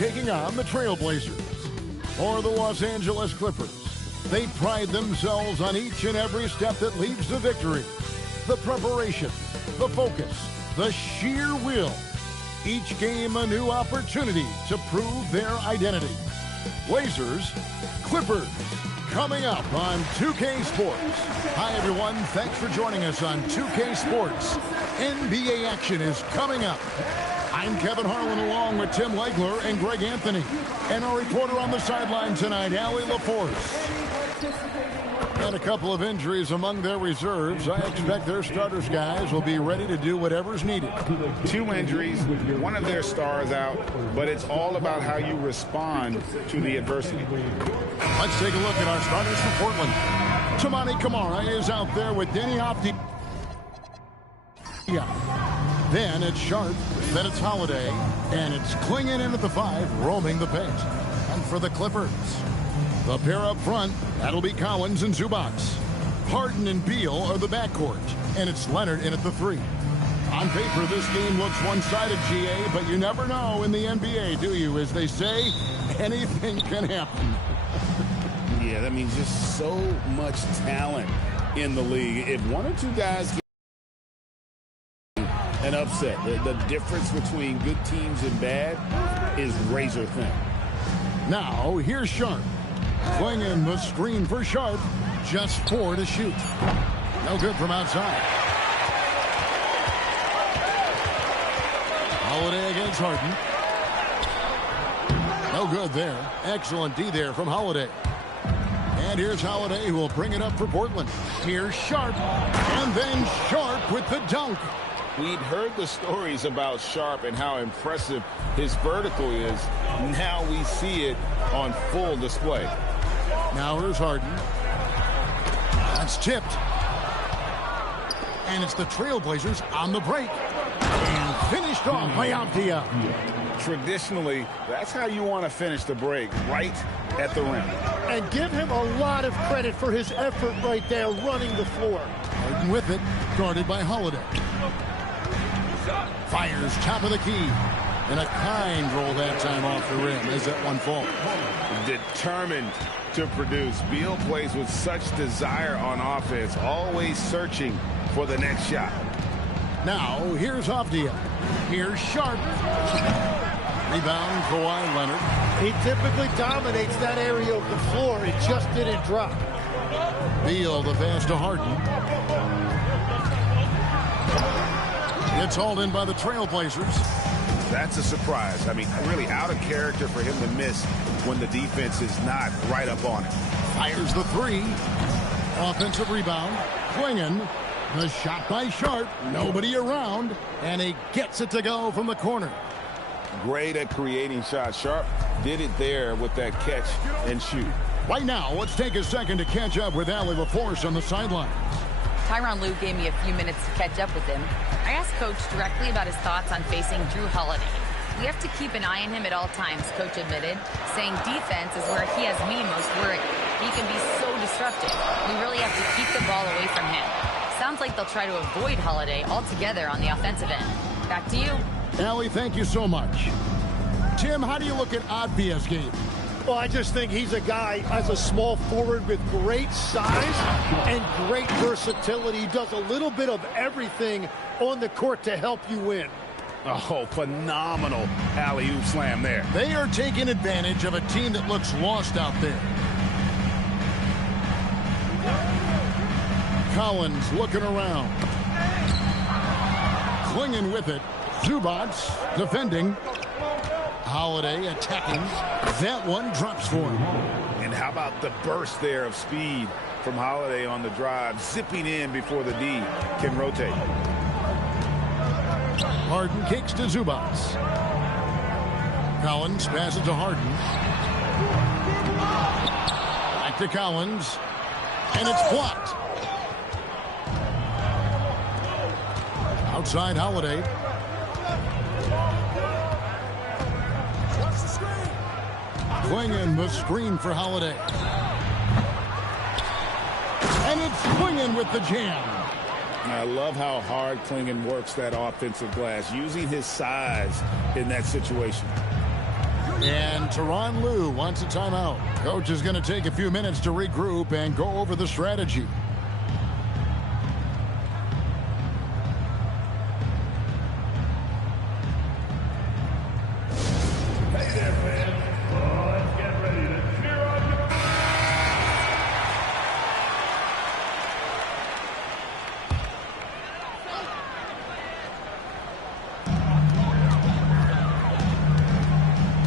taking on the Trailblazers. For the Los Angeles Clippers, they pride themselves on each and every step that leads to victory. The preparation, the focus, the sheer will. Each game a new opportunity to prove their identity. Blazers, Clippers, coming up on 2K Sports. Hi, everyone. Thanks for joining us on 2K Sports. NBA action is coming up. I'm Kevin Harlan along with Tim Legler and Greg Anthony. And our reporter on the sideline tonight, Allie LaForce. And a couple of injuries among their reserves. I expect their starters guys will be ready to do whatever's needed. 2 injuries, one of their stars out, but it's all about how you respond to the adversity. Let's take a look at our starters for Portland. Toumani Camara is out there with Denny Opti. Then it's Sharp, then it's Holiday, and it's Klingon in at the 5, roaming the paint. And for the Clippers, the pair up front, that'll be Collins and Zubac. Harden and Beal are the backcourt, and it's Leonard in at the 3. On paper, this game looks one-sided, GA, but you never know in the NBA, do you? As they say, anything can happen. Yeah, that means just so much talent in the league. If one or two guys get an upset, the difference between good teams and bad is razor thin. Now, here's Sharp. Klingon the screen for Sharp. Just 4 to shoot. No good from outside. Holiday against Harden. No good there. Excellent D there from Holiday. And here's Holiday, who will bring it up for Portland. Here's Sharp. And then Sharp with the dunk. We'd heard the stories about Sharp and how impressive his vertical is. Now we see it on full display. Now here's Harden. That's tipped. And it's the Trailblazers on the break. And finished off by Optia. Traditionally, that's how you want to finish the break, right at the rim. And give him a lot of credit for his effort right there running the floor. Harden with it, guarded by Holiday. Fires top of the key. And a kind roll that time off the rim as that one falls. Determined to produce. Beal plays with such desire on offense, always searching for the next shot. Now, here's Avdia. Here's Sharp. Rebound, Kawhi Leonard. He typically dominates that area of the floor. It just didn't drop. Beal the pass to Harden. It's hauled in by the Trailblazers. That's a surprise. I mean, really out of character for him to miss when the defense is not right up on it. Fires the 3. Offensive rebound. Klingon. The shot by Sharp. Nobody around. And he gets it to go from the corner. Great at creating shots. Sharp did it there with that catch and shoot. Right now, let's take a second to catch up with Allie LaForce on the sidelines. Tyronn Lue gave me a few minutes to catch up with him. I asked Coach directly about his thoughts on facing Drew Holiday. We have to keep an eye on him at all times, Coach admitted, saying defense is where he has me most worried. He can be so disruptive. We really have to keep the ball away from him. Sounds like they'll try to avoid Holiday altogether on the offensive end. Back to you. Allie, thank you so much. Tim, how do you look at Advia's game? Well, I just think he's a guy as a small forward with great size and great versatility. He does a little bit of everything on the court to help you win. Oh, phenomenal alley-oop slam there. They are taking advantage of a team that looks lost out there. Collins looking around. Klingon with it. Zubac defending. Holiday attacking. That one drops for him. And how about the burst there of speed from Holiday on the drive, zipping in before the D can rotate. Harden kicks to Zubac. Collins passes to Harden. Back to Collins. And it's blocked. Outside Holiday. Klingon the screen for Holiday. And it's Klingon with the jam. I love how hard Klingon works that offensive glass, using his size in that situation. And Tyronn Lue wants a timeout. Coach is going to take a few minutes to regroup and go over the strategy. Hey there, fans. Let's get ready to cheer on you.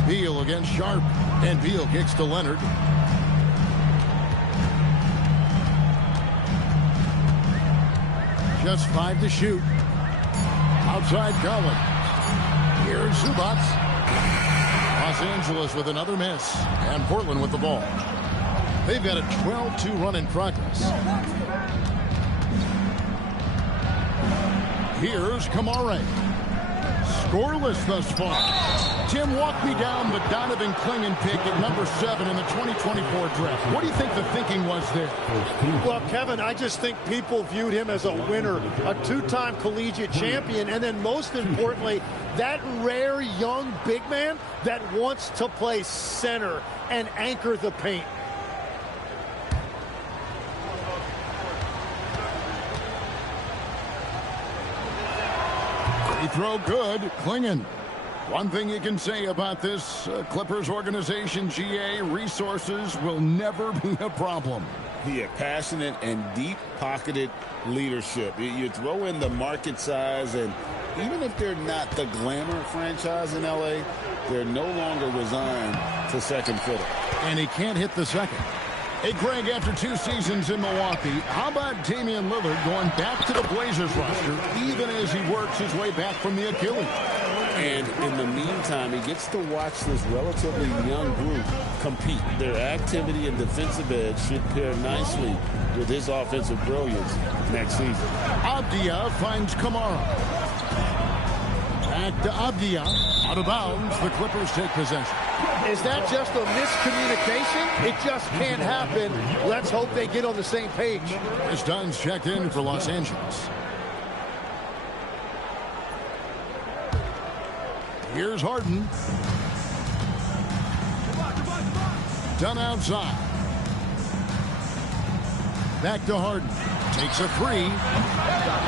Beal against Sharp, and Beal kicks to Leonard. Just 5 to shoot. Outside Collins. Here's Zubac. Los Angeles with another miss, and Portland with the ball. They've got a 12-2 run in progress. Here's Kamare. Scoreless thus far. Tim, walk me down the Donovan Clingan pick at number 7 in the 2024 draft. What do you think the thinking was there? Well, Kevin, I just think people viewed him as a winner, a 2-time collegiate champion, and then most importantly, that rare young big man that wants to play center and anchor the paint. Free throw good. Clingan. One thing you can say about this Clippers organization, GA, resources will never be a problem. Yeah, passionate and deep-pocketed leadership. You throw in the market size, and even if they're not the glamour franchise in L.A., they're no longer resigned to second fiddle. And he can't hit the second. Hey, Greg, after 2 seasons in Milwaukee, how about Damian Lillard going back to the Blazers roster, even as he works his way back from the Achilles? And in the meantime, he gets to watch this relatively young group compete. Their activity and defensive edge should pair nicely with his offensive brilliance next season. Avdia finds Kamara. Back to Avdia. Out of bounds, the Clippers take possession. Is that just a miscommunication? It just can't happen. Let's hope they get on the same page. Chris Dunn's checked in for Los Angeles. Here's Harden. Dunn outside. Back to Harden. Takes a 3.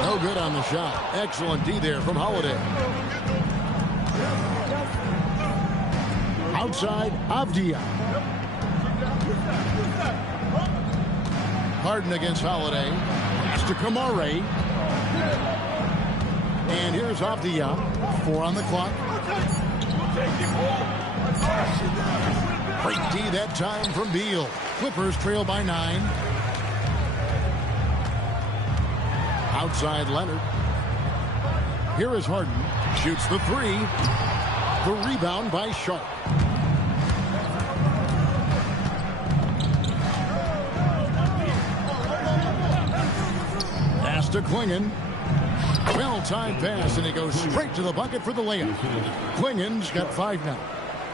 No good on the shot. Excellent D there from Holiday. Outside, Avdia. Harden against Holiday. Pass to Kamare. And here's Avdia. 4 on the clock. Great D that time from Beal. Clippers trail by 9. Outside Leonard. Here is Harden. Shoots the 3. The rebound by Sharp. Pass to Clingan. Well-timed pass, and he goes straight to the bucket for the layup. Clingan's got 5 now.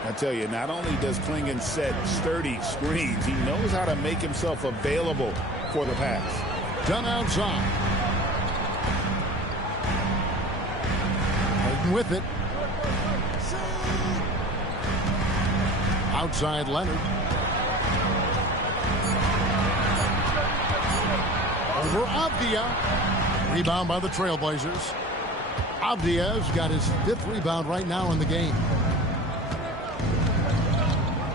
I tell you, not only does Clingan set sturdy screens, he knows how to make himself available for the pass. Done outside. Harden with it. Outside Leonard. Over Avdia. Rebound by the Trailblazers. Avdia's got his 5th rebound right now in the game.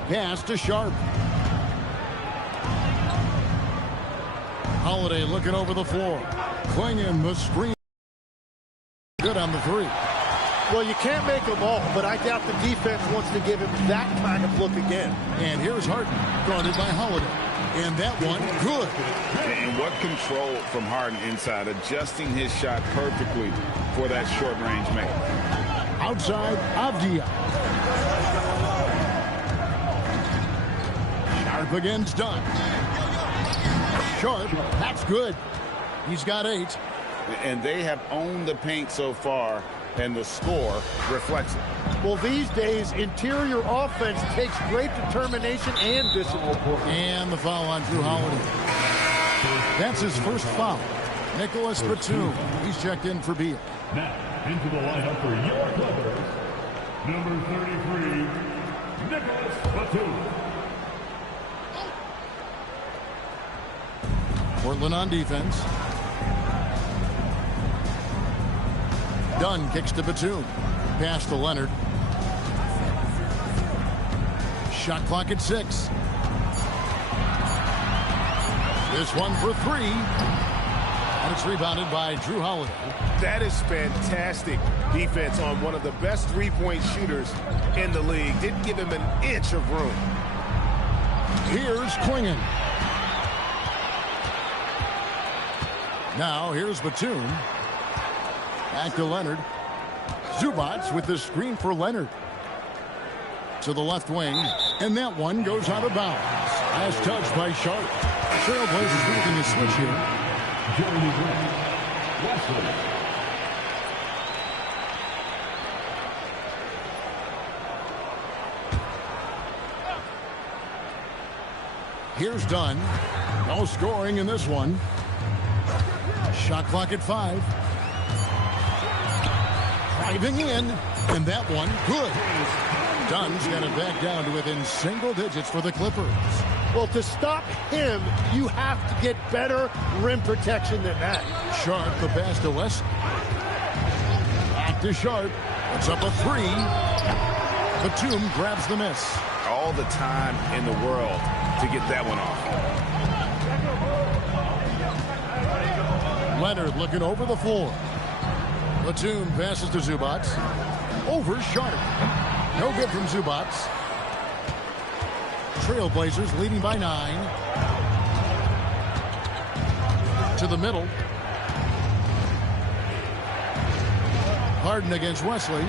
Pass to Sharp. Holiday looking over the floor. Clingan the screen. Good on the 3. Well, you can't make them all, but I doubt the defense wants to give him that kind of look again. And here's Harden, guarded by Holiday. And that one, good. And what control from Harden inside, adjusting his shot perfectly for that short-range man. Outside, Avdia. Sharp against Dunn. Sharp, that's good. He's got 8. And they have owned the paint so far, and the score reflects it. Well, these days, interior offense takes great determination and discipline. And the foul on Drew Holiday. That's his first foul. Nicholas Batum. He's checked in for Beal. Now, into the lineup for your Clippers, number 33, Batum. Portland on defense. Dunn kicks to Batum. Pass to Leonard. Shot clock at 6. This one for 3. And it's rebounded by Drew Holiday. That is fantastic defense on one of the best three-point shooters in the league. Didn't give him an inch of room. Here's Klingon. Now here's Batum. Back to Leonard. Zubac with the screen for Leonard. To the left wing. And that one goes out of bounds. Last touch by Sharp. Trailblazers making a switch here. Jeremy Grant. Wesley. Here's Dunn. No scoring in this one. Shot clock at 5. Driving in. And that one, good. Dunn's got it back down to within single digits for the Clippers. Well, to stop him, you have to get better rim protection than that. Sharp, the pass to West. Back to Sharp. It's up a 3. Batum grabs the miss. All the time in the world to get that one off. Leonard looking over the floor. Batum passes to Zubac. Over Sharp. No good from Zubac. Trailblazers leading by 9. To the middle. Harden against Wesley.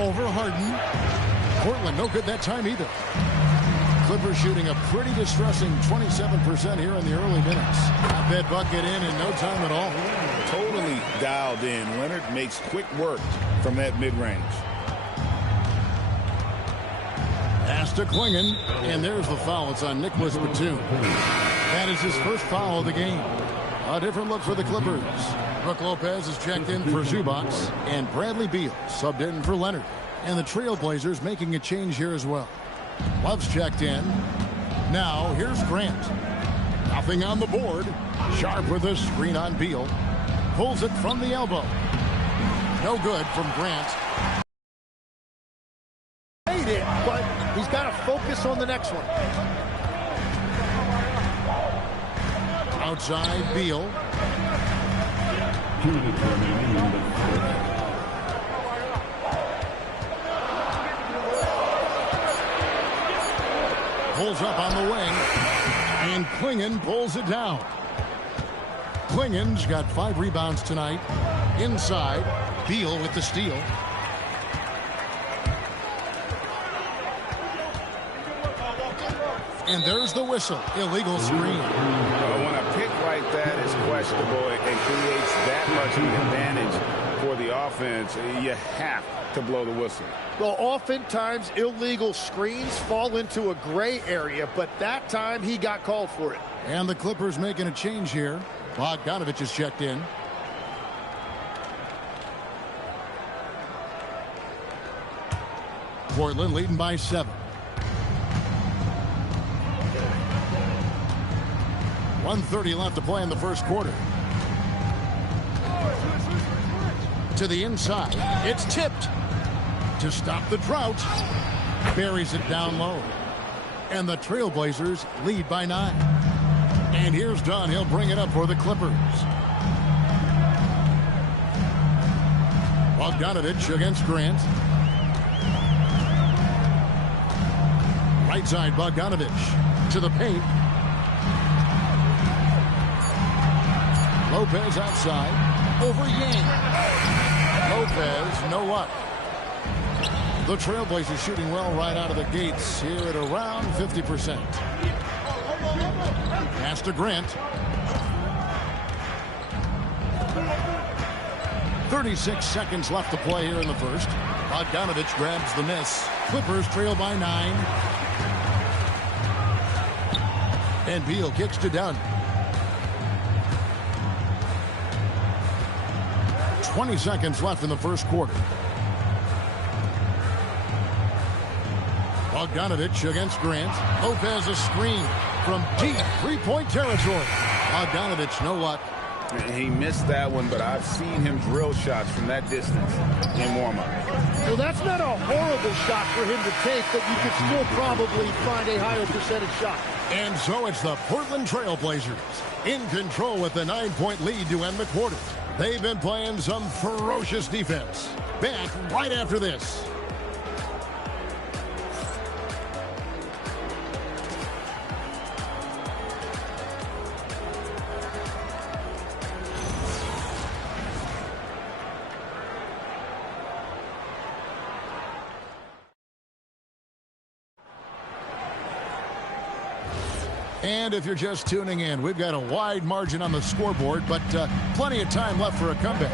Over Harden. Portland no good that time either. Clippers shooting a pretty distressing 27% here in the early minutes. Got that bucket in no time at all. Totally dialed in. Leonard makes quick work from that mid-range. Pass to Klingon, and there's the foul. It's on Nicholas Batum. That is his first foul of the game. A different look for the Clippers. Brook Lopez is checked in for Zubac, and Bradley Beal subbed in for Leonard. And the Trailblazers making a change here as well. Love's checked in. Now here's Grant. Nothing on the board. Sharp with a screen on Beal. Pulls it from the elbow. No good from Grant. Made it, but he's got to focus on the next one. Outside Beal. 2 minutes remaining in the fourth. Pulls up on the wing. And Klingon pulls it down. Klingon's got 5 rebounds tonight. Inside, Beal with the steal. And there's the whistle. Illegal screen. When a pick like that is questionable and creates that much of an advantage for the offense, you have to blow the whistle. Well, oftentimes illegal screens fall into a gray area, but that time he got called for it. And the Clippers making a change here. Bogdanovich is checked in. Portland leading by 7. 1:30 left to play in the first quarter. To the inside. It's tipped. To stop the drought. Buries it down low. And the Trailblazers lead by 9. And here's Dunn. He'll bring it up for the Clippers. Bogdanovich against Grant. Right side, Bogdanovich. To the paint. Lopez outside. Over Yang. Lopez, no luck. The Trailblazers shooting well right out of the gates here at around 50%. Pass to Grant. 36 seconds left to play here in the first. Bogdanovich grabs the miss. Clippers trail by 9. And Beal kicks to Dunn. 20 seconds left in the first quarter. Bogdanovich against Grant. Lopez a screen from deep three-point territory. Bogdanovich, no luck. He missed that one, but I've seen him drill shots from that distance in warm-up. Well, that's not a horrible shot for him to take, but you could still probably find a higher percentage shot. And so it's the Portland Trail Blazers in control with the 9-point lead to end the quarter. They've been playing some ferocious defense. Back right after this. And if you're just tuning in, we've got a wide margin on the scoreboard, but plenty of time left for a comeback.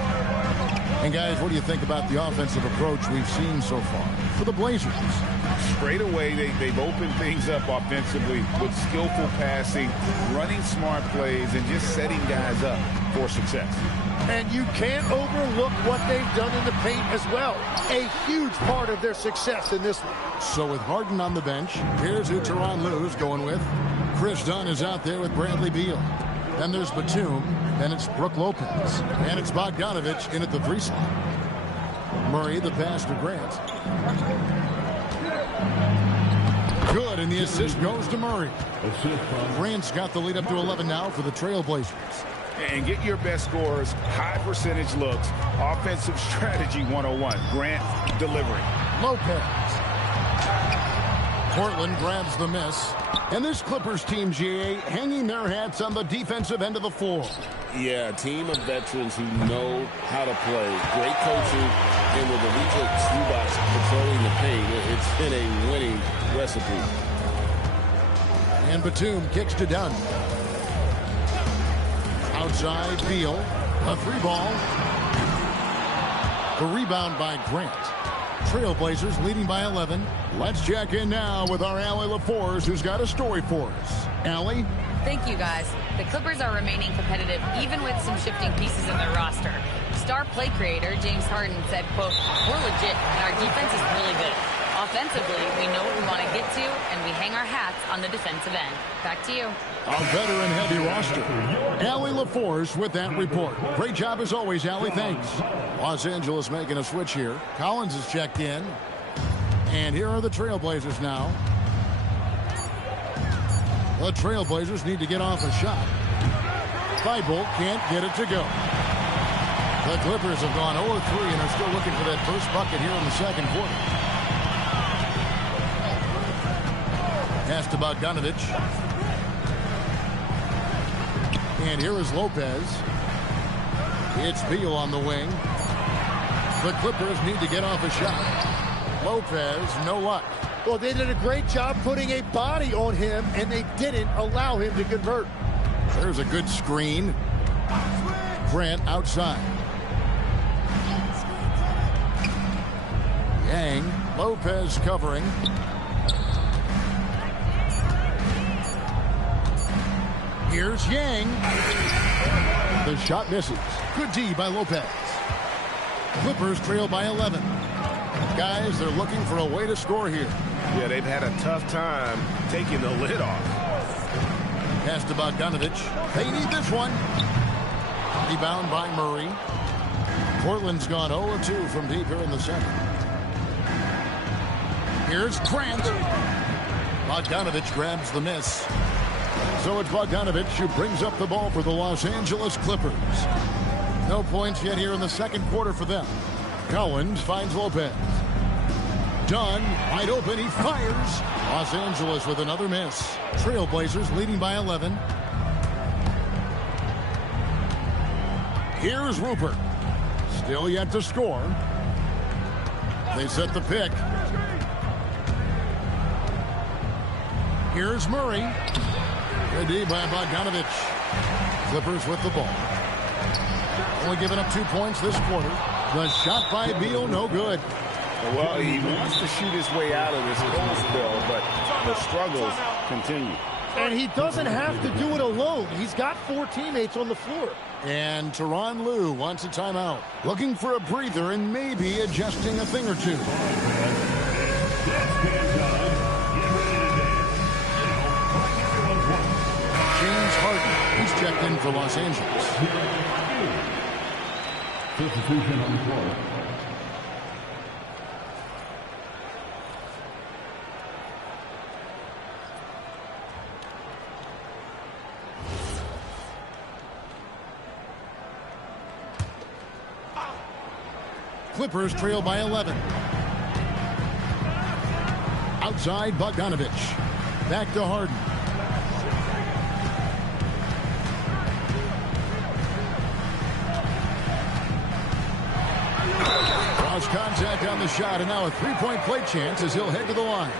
And guys, what do you think about the offensive approach we've seen so far for the Blazers? Straight away, they've opened things up offensively with skillful passing, running smart plays, and just setting guys up for success. And you can't overlook what they've done in the paint as well. A huge part of their success in this one. So with Harden on the bench, here's who Tyronn Lue's going with. Chris Dunn is out there with Bradley Beal. Then there's Batum. Then it's Brook Lopez. And it's Bogdanovich in at the 3 slot. Murray, the pass to Grant. Good, and the assist goes to Murray. Grant's got the lead up to 11 now for the Trail Blazers. And get your best scores, high percentage looks, offensive strategy 101. Grant delivering. Lopez. Portland grabs the miss. And this Clippers team, GA, hanging their hats on the defensive end of the floor. Yeah, a team of veterans who know how to play. Great coaching, and with Elite Zubac's controlling the paint, it's been a winning recipe. And Batum kicks to Dunn. Outside, Beal. A 3-ball. The rebound by Grant. Trailblazers leading by 11. Let's check in now with our Allie LaForce, who's got a story for us. Allie? Thank you, guys. The Clippers are remaining competitive, even with some shifting pieces in their roster. Star play creator James Harden said, quote, "We're legit, and our defense is really good. Offensively, we know what we want to get to, and we hang our hats on the defensive end." Back to you. A veteran-heavy roster. Allie LaForce with that report. Great job as always, Allie. Thanks. Los Angeles making a switch here. Collins is checked in. And here are the Trailblazers now. The Trailblazers need to get off a shot. Thibault can't get it to go. The Clippers have gone 0-3 and are still looking for that first bucket here in the second quarter. Pass to Bogdanovich. And here is Lopez. It's Beal on the wing. The Clippers need to get off a shot. Lopez, no luck. Well, they did a great job putting a body on him, and they didn't allow him to convert. There's a good screen. Grant outside. Yang, Lopez covering. Here's Yang. The shot misses. Good D by Lopez. Clippers trail by 11. Guys, they're looking for a way to score here. Yeah, they've had a tough time taking the lid off. Pass to Bogdanovich. They need this one. Rebound by Murray. Portland's gone 0-2 from deep here in the second. Here's Grant. Bogdanovich grabs the miss. So it's Bogdanovich who brings up the ball for the Los Angeles Clippers. No points yet here in the second quarter for them. Collins finds Lopez. Dunn, wide open, he fires. Los Angeles with another miss. Trailblazers leading by 11. Here's Rupert. Still yet to score. They set the pick. Here's Murray. Good D by Bogdanovich. Clippers with the ball. Only giving up 2 points this quarter. The shot by Beal, no good. Well, he wants to shoot his way out of this cold spell, but the struggles continue. And he doesn't have to do it alone. He's got 4 teammates on the floor. And Tyronn Lue wants a timeout. Looking for a breather and maybe adjusting a thing or two. James Harden. He's checked in for Los Angeles. Substitution on the floor. Clippers trail by 11. Outside, Bogdanovich. Back to Harden. Draws contact on the shot, and now a three-point play chance as he'll head to the line.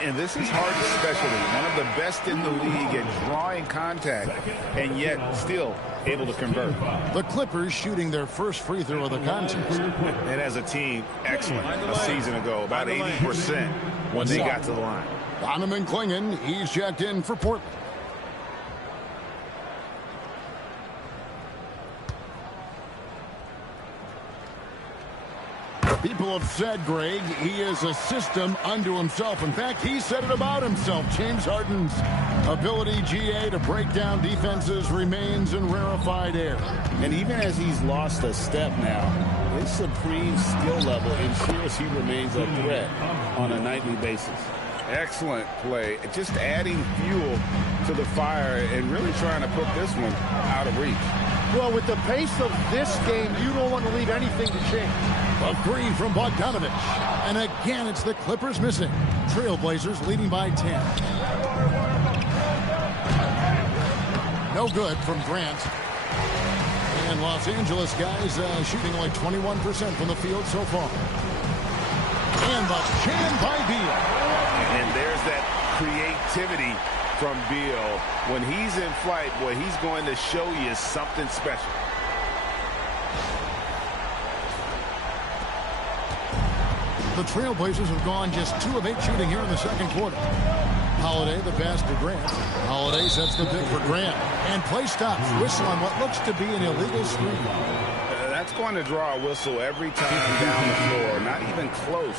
And this is Harden's specialty. One of the best in the league at drawing contact, and yet still able to convert. The Clippers shooting their first free throw of the contest. And as a team, excellent a season ago. About 80% when they got to the line. Donovan Clingan, he's checked in for Portland. People have said, Greg, he is a system unto himself. In fact, he said it about himself. James Harden's ability, GA, to break down defenses remains in rarefied air. And even as he's lost a step now, his supreme skill level ensures he remains a threat on a nightly basis. Excellent play. Just adding fuel to the fire and really trying to put this one out of reach. Well, with the pace of this game, you don't want to leave anything to chance. A three from Bogdanovich. And again, it's the Clippers missing. Trailblazers leading by 10. No good from Grant. And Los Angeles guys shooting only 21% from the field so far. And the jam by Beal. And there's that creativity from Beal. When he's in flight, boy, he's going to show you something special. The Trailblazers have gone just 2 of 8 shooting here in the second quarter. Holiday, the pass to Grant. Holiday sets the pick for Grant. And play stops. Whistle on what looks to be an illegal screen. That's going to draw a whistle every time down the floor. Not even close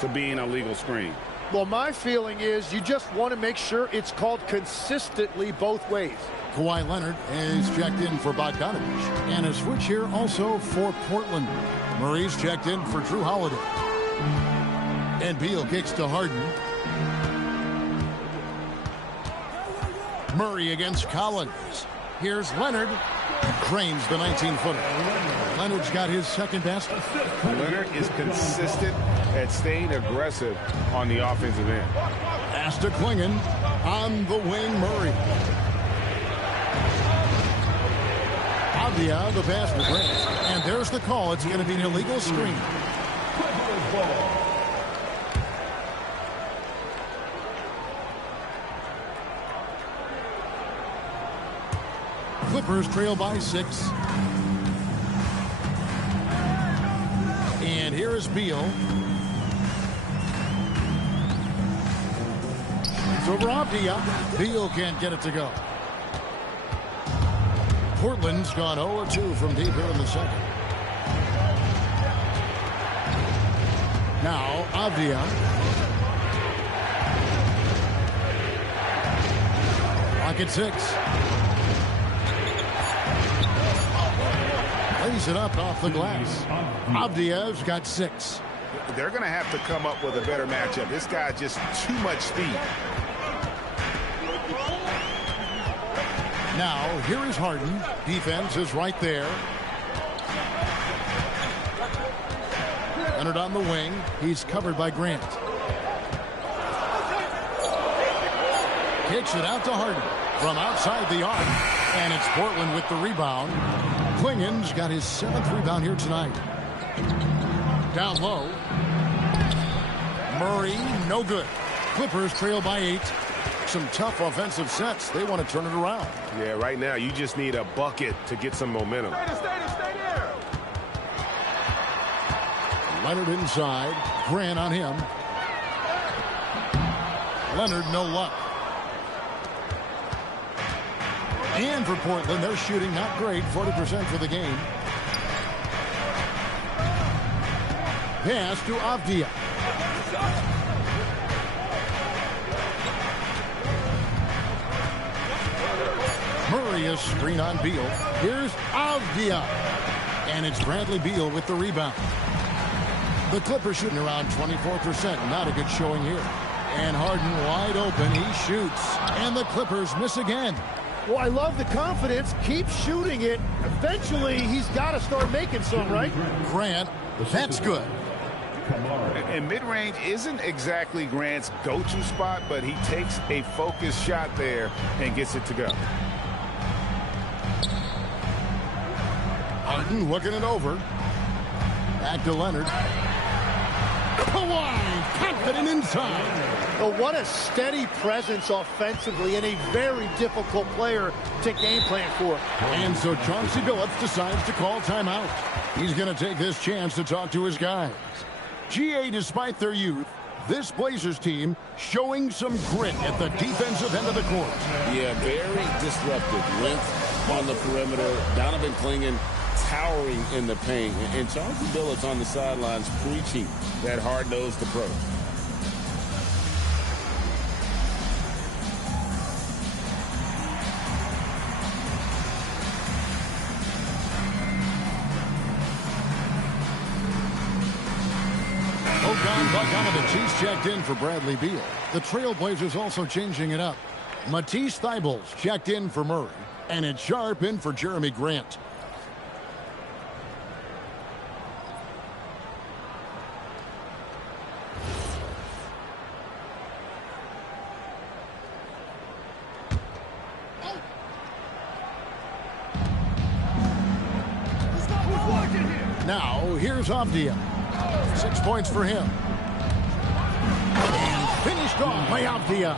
to being a legal screen. Well, my feeling is you just want to make sure it's called consistently both ways. Kawhi Leonard is checked in for Bogdanovich. And a switch here also for Portland. Murray's checked in for Drew Holiday. And Beal kicks to Harden. Murray against Collins. Here's Leonard. Cranes the 19-footer. Leonard's got his second basket. Leonard is consistent at staying aggressive on the offensive end. Pass to Clingan. On the wing, Murray. Avdia, the pass to Grant. And there's the call. It's going to be an illegal screen. Clippers trail by 6. And here is Beal. It's over Avdia. Beal can't get it to go. Portland's gone 0-2 from deep here in the second. Now, Avdia. Rocket 6. Lays it up off the glass. Avdia's got 6. They're going to have to come up with a better matchup. This guy just too much speed. Now, here is Harden. Defense is right there. Leonard on the wing. He's covered by Grant. Kicks it out to Harden from outside the arc. And it's Portland with the rebound. Clingan's got his 7th rebound here tonight. Down low. Murray, no good. Clippers trail by 8. Some tough offensive sets. They want to turn it around. Yeah, right now you just need a bucket to get some momentum. Leonard inside. Grant on him. Leonard, no luck. And for Portland, they're shooting not great, 40% for the game. Pass to Avdia. Murray is screen on Beal. Here's Avdia. And it's Bradley Beal with the rebound. The Clippers shooting around 24%. Not a good showing here. And Harden wide open. He shoots. And the Clippers miss again. Well, I love the confidence. Keep shooting it. Eventually, he's got to start making some, right? Grant, that's good. And mid-range isn't exactly Grant's go-to spot, but he takes a focused shot there and gets it to go. Harden looking it over. Back to Leonard. Kawhi, confident inside. Oh, what a steady presence offensively and a very difficult player to game plan for. And so Chauncey Billups decides to call timeout. He's going to take this chance to talk to his guys. GA, despite their youth, this Blazers team showing some grit at the defensive end of the court. Yeah, very disruptive. Length on the perimeter. Donovan Clingan towering in the paint. And Chauncey Billups on the sidelines preaching that hard-nosed approach. He's checked in for Bradley Beal. The Trailblazers also changing it up. Matisse Thybulle checked in for Murray. And it's Sharp in for Jeremy Grant. Now, here's Avdia. 6 points for him. And finished off by Avdia.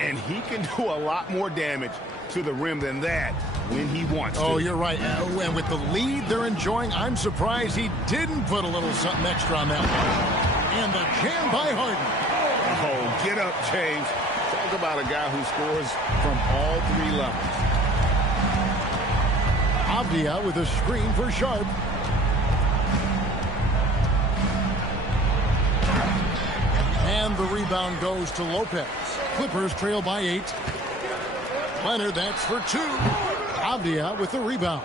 And he can do a lot more damage to the rim than that when he wants to. Oh, you're right. And with the lead they're enjoying, I'm surprised he didn't put a little something extra on that one. And the jam by Harden. Oh, get up, James. Talk about a guy who scores from all three levels. Avdia with a screen for Sharp. And the rebound goes to Lopez. Clippers trail by 8. Leonard, that's for 2. Avdia with the rebound.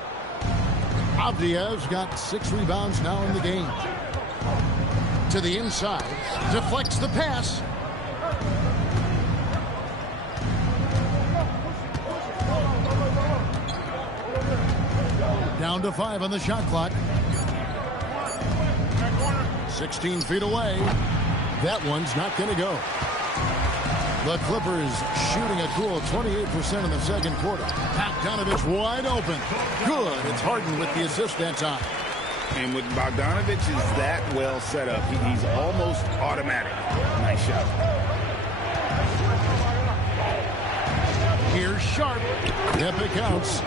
Avdia's got 6 rebounds now in the game. To the inside. Deflects the pass. Down to 5 on the shot clock. 16 feet away. That one's not going to go. The Clippers shooting a cool 28% in the second quarter. Bogdanovich wide open. Good. It's Harden with the assist that time. And with Bogdanovich is that well set up, he's almost automatic. Nice shot. Here's Sharp. Yep, it counts.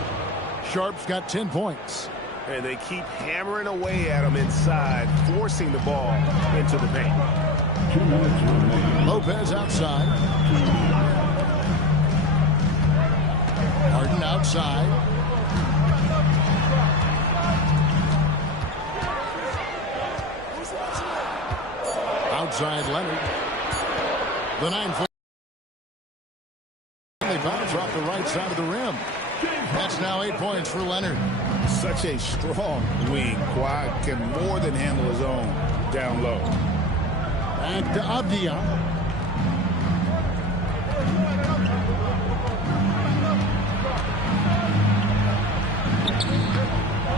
Sharp's got 10 points. And they keep hammering away at him inside, forcing the ball into the paint. Lopez outside. Harden outside. Outside Leonard. The 9-foot. They bounce off the right side of the rim. That's now 8 points for Leonard. Such a strong wing. Kawhi can more than handle his own down low. Back to Avdia.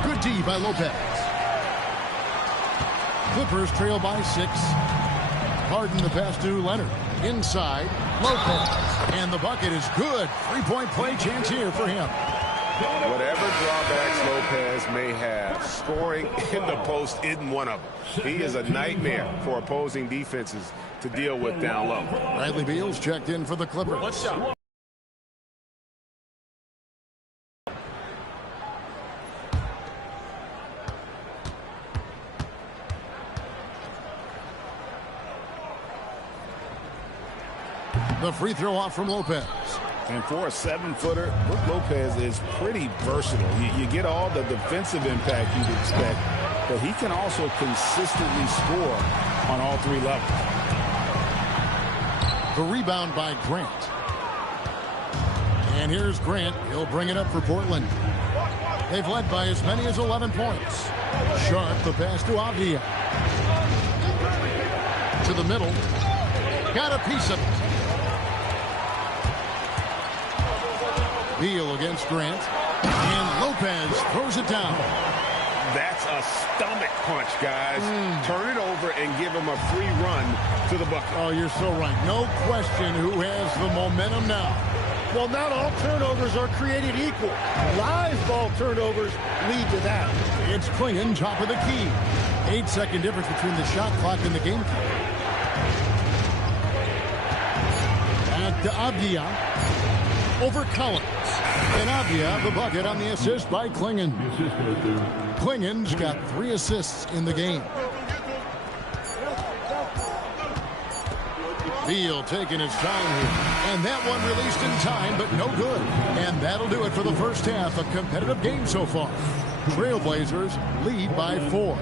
Good D by Lopez. Clippers trail by 6. Harden the pass to Leonard. Inside, Lopez. And the bucket is good. 3-point play chance here for him. Whatever drawbacks Lopez may have, scoring in the post isn't one of them. He is a nightmare for opposing defenses to deal with down low. Bradley Beal's checked in for the Clippers. What's up? The free throw off from Lopez. And for a 7-footer, Brook Lopez is pretty versatile. You get all the defensive impact you'd expect, but he can also consistently score on all 3 levels. The rebound by Grant. And And here's Grant. He'll bring it up for Portland. They've led by as many as 11 points. Sharp, the pass to Avdia. To the middle. Got a piece of it. Beal against Grant. And Lopez throws it down. That's a stomach punch, guys. Turn it over and give him a free run to the bucket. Oh, you're so right. No question who has the momentum now. Well, not all turnovers are created equal. Live ball turnovers lead to that. It's Klingon, top of the key. 8-second difference between the shot clock and the game clock. Back to Avdia. Over Collins. And Avdia, the bucket on the assist by Klingon. Klingon's got 3 assists in the game. Beal taking his time here. And that one released in time, but no good. And that'll do it for the first half. A competitive game so far. Trailblazers lead by 4.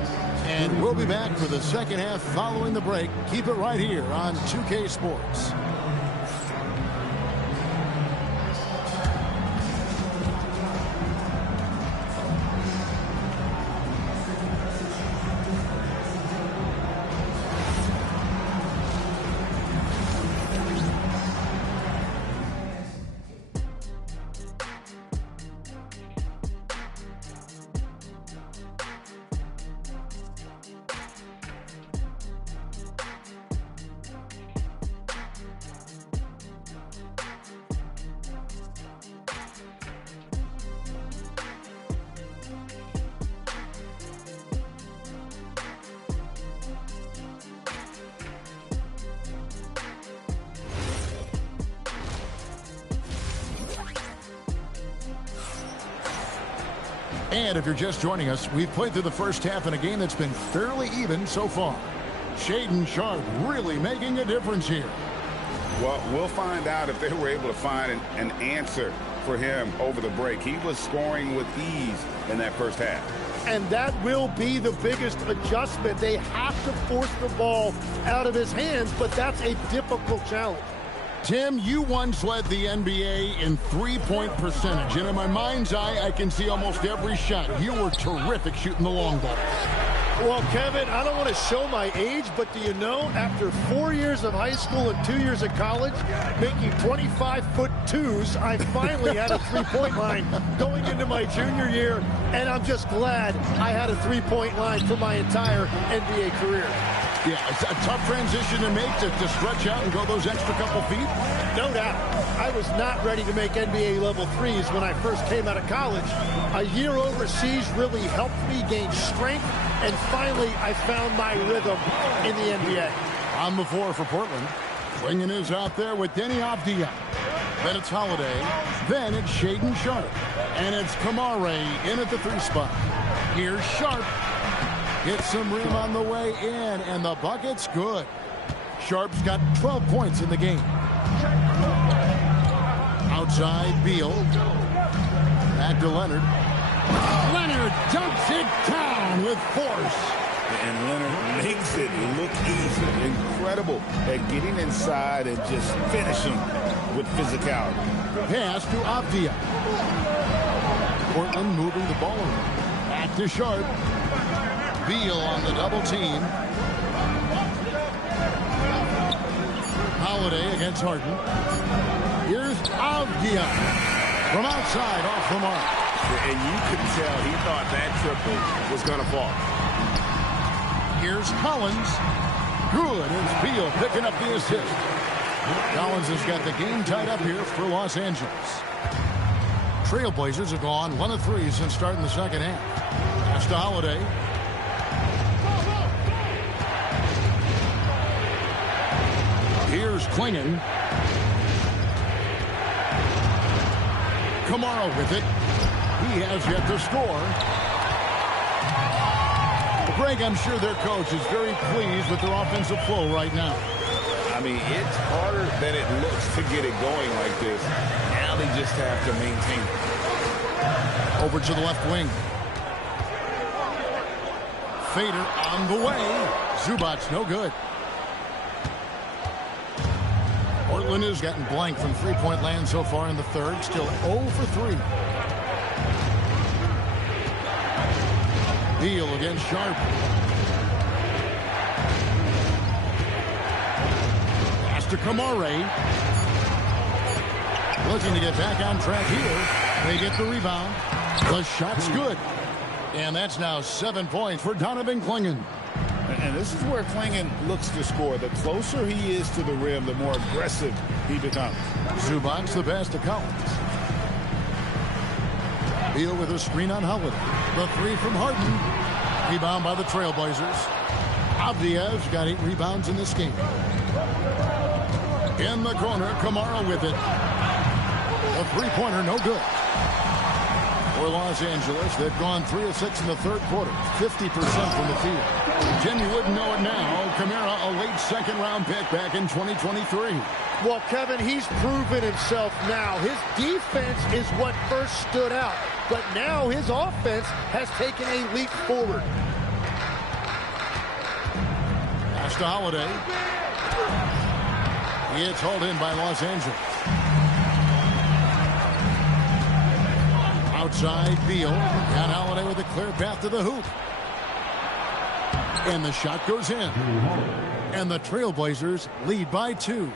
And we'll be back for the second half following the break. Keep it right here on 2K Sports. And if you're just joining us, we've played through the first half in a game that's been fairly even so far. Shaedon Sharpe really making a difference here. Well, we'll find out if they were able to find an answer for him over the break. He was scoring with ease in that first half. And that will be the biggest adjustment. They have to force the ball out of his hands, but that's a difficult challenge. Tim, you once led the NBA in three-point percentage, and in my mind's eye, I can see almost every shot. You were terrific shooting the long ball. Well, Kevin, I don't want to show my age, but do you know, after 4 years of high school and 2 years of college, making 25-foot twos, I finally had a three-point line going into my junior year, and I'm just glad I had a three-point line for my entire NBA career. Yeah, it's a tough transition to make to stretch out and go those extra couple feet. No doubt. I was not ready to make NBA level threes when I first came out of college. A year overseas really helped me gain strength, and finally I found my rhythm in the NBA. On the floor for Portland. Klingon is out there with Denny Avdia. Then it's Holiday. Then it's Shaedon Sharpe. And it's Kamare in at the 3 spot. Here's Sharpe. Hits some rim on the way in, and the bucket's good. Sharpe's got 12 points in the game. Outside, Beal. Back to Leonard. Leonard dunks it down with force. And Leonard makes it look easy. Incredible at getting inside and just finishing with physicality. Pass to Avdia. Portland moving the ball around. Back to Sharpe. Beal on the double team. Holiday against Harden. Here's Avdia from outside off the mark. And you could tell he thought that triple was going to fall. Here's Collins. Good. It's Beal picking up the assist. Collins has got the game tied up here for Los Angeles. Trailblazers have gone 1 of 3 since starting the second half. Pass to Holiday. Here's Klingon. Kamara with it. He has yet to score. Greg, I'm sure their coach is very pleased with their offensive flow right now. I mean, it's harder than it looks to get it going like this. Now they just have to maintain it. Over to the left wing. Fader on the way. Zubac's no good. Portland has gotten blank from three-point land so far in the third. Still 0 for 3. Beal against Sharp. Pass to Kamare. Looking to get back on track here. They get the rebound. The shot's good. And that's now 7 points for Donovan Clingan. And this is where Clingan looks to score. The closer he is to the rim, the more aggressive he becomes. Zubac the pass to Collins. Beal with a screen on Holiday. The three from Harden. Rebound by the Trailblazers. Avdia's got 8 rebounds in this game. In the corner, Kamara with it. A three-pointer, no good. For Los Angeles, they've gone 3 of 6 in the third quarter, 50% from the field. Jim, you wouldn't know it now. Kamara, a late second-round pick back in 2023. Well, Kevin, he's proven himself now. His defense is what first stood out, but now his offense has taken a leap forward. Pass to Holiday. It's hauled in by Los Angeles. Outside, Beal. And Holiday with a clear path to the hoop. And the shot goes in. And the Trailblazers lead by 2.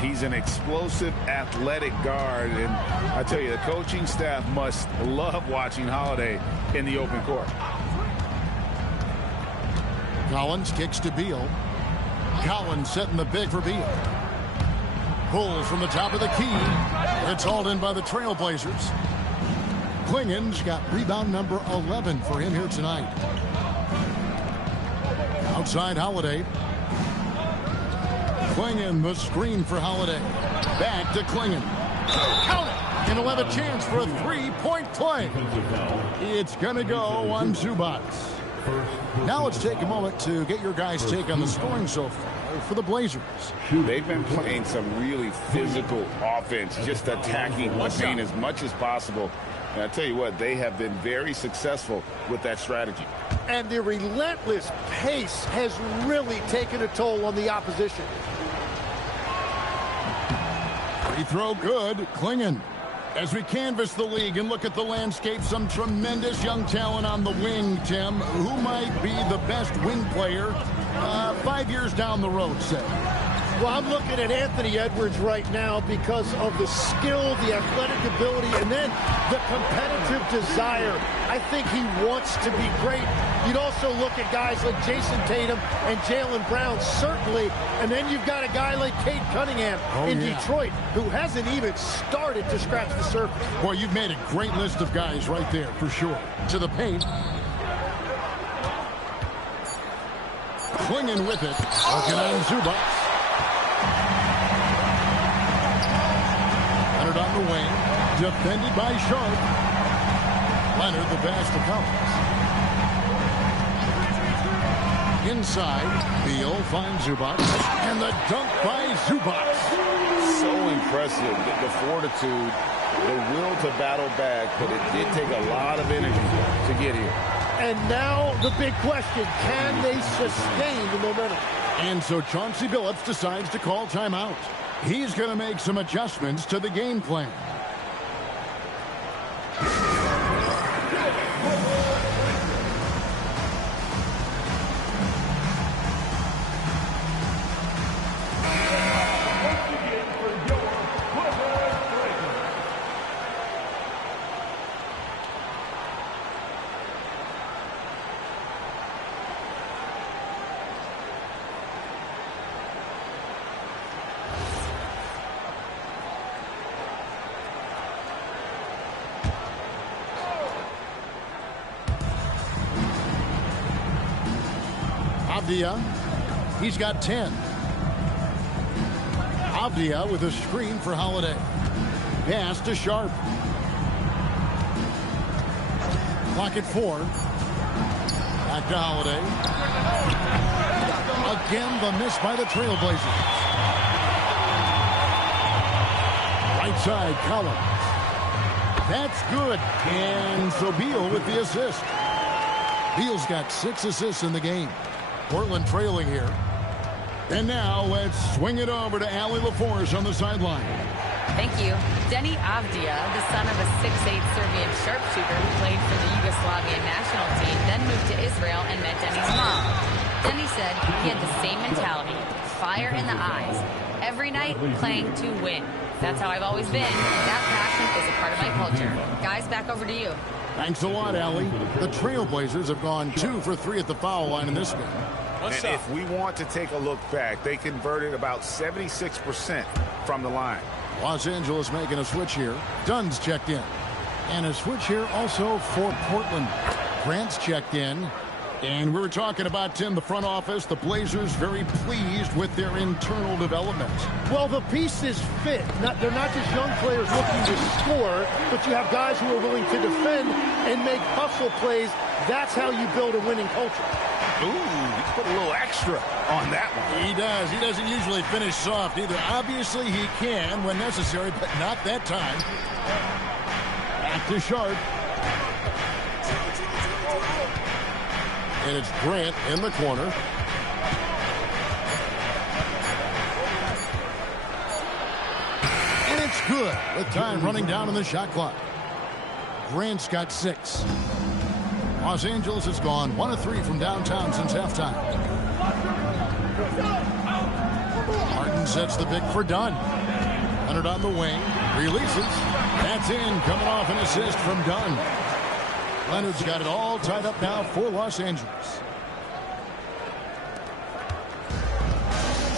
He's an explosive, athletic guard. And I tell you, the coaching staff must love watching Holiday in the open court. Collins kicks to Beal. Collins setting the big for Beal. Pulls from the top of the key. It's hauled in by the Trailblazers. Clingan's got rebound number 11 for him here tonight. Outside Holiday. Clingan, the screen for Holiday. Back to Clingan. Count it! And he'll have a chance for a three-point play. It's going to go on Zubac. Now let's take a moment to get your guys' take on the scoring so far for the Blazers. They've been playing some really physical offense, just attacking the paint as much as possible. And I tell you what, they have been very successful with that strategy. And the relentless pace has really taken a toll on the opposition. Free throw good. Clingan. As we canvass the league and look at the landscape, some tremendous young talent on the wing, Tim. Who might be the best wing player 5 years down the road, say? Well, I'm looking at Anthony Edwards right now because of the skill, the athletic ability, and then the competitive desire. I think he wants to be great. You'd also look at guys like Jason Tatum and Jaylen Brown, certainly. And then you've got a guy like Cade Cunningham in Detroit, who hasn't even started to scratch the surface. Boy, you've made a great list of guys right there, for sure. To the paint. Clingan with it. Looking on Zubac. Leonard on the wing. Defended by Sharp. Leonard the pass to Collins. Inside, Beal finds Zubac. And the dunk by Zubac. So impressive, the fortitude, the will to battle back, but it did take a lot of energy to get here. And now the big question, can they sustain the momentum? And so Chauncey Billups decides to call timeout. He's going to make some adjustments to the game plan. Avdia, he's got 10. Avdia with a screen for Holiday. Pass to Sharp. Clock at 4. Back to Holiday. Again, the miss by the Trailblazers. Right side, Collins. That's good. And so Beal with the assist. Beal's got 6 assists in the game. Portland trailing here. And now let's swing it over to Allie LaForce on the sideline. Thank you. Denny Avdia, the son of a 6'8 Serbian sharpshooter who played for the Yugoslavian national team, then moved to Israel and met Denny's mom. Denny said he had the same mentality, fire in the eyes, every night playing to win. That's how I've always been. That passion is a part of my culture. Guys, back over to you. Thanks a lot, Allie. The Trailblazers have gone 2 for 3 at the foul line in this game. And if we want to take a look back, they converted about 76% from the line. Los Angeles making a switch here. Dunn's checked in. And a switch here also for Portland. Grant's checked in. And we were talking about, Tim, the front office, the Blazers very pleased with their internal development. Well, the pieces fit. They're not just young players looking to score, but you have guys who are willing to defend and make hustle plays. That's how you build a winning culture. Ooh, he put a little extra on that one. He does. He doesn't usually finish soft either. Obviously, he can when necessary, but not that time. Back to Sharp. And it's Grant in the corner. And it's good with time running down on the shot clock. Grant's got 6. Los Angeles has gone 1 of 3 from downtown since halftime. Harden sets the pick for Dunn. Leonard on the wing. Releases. That's in. Coming off an assist from Dunn. Leonard's got it all tied up now for Los Angeles.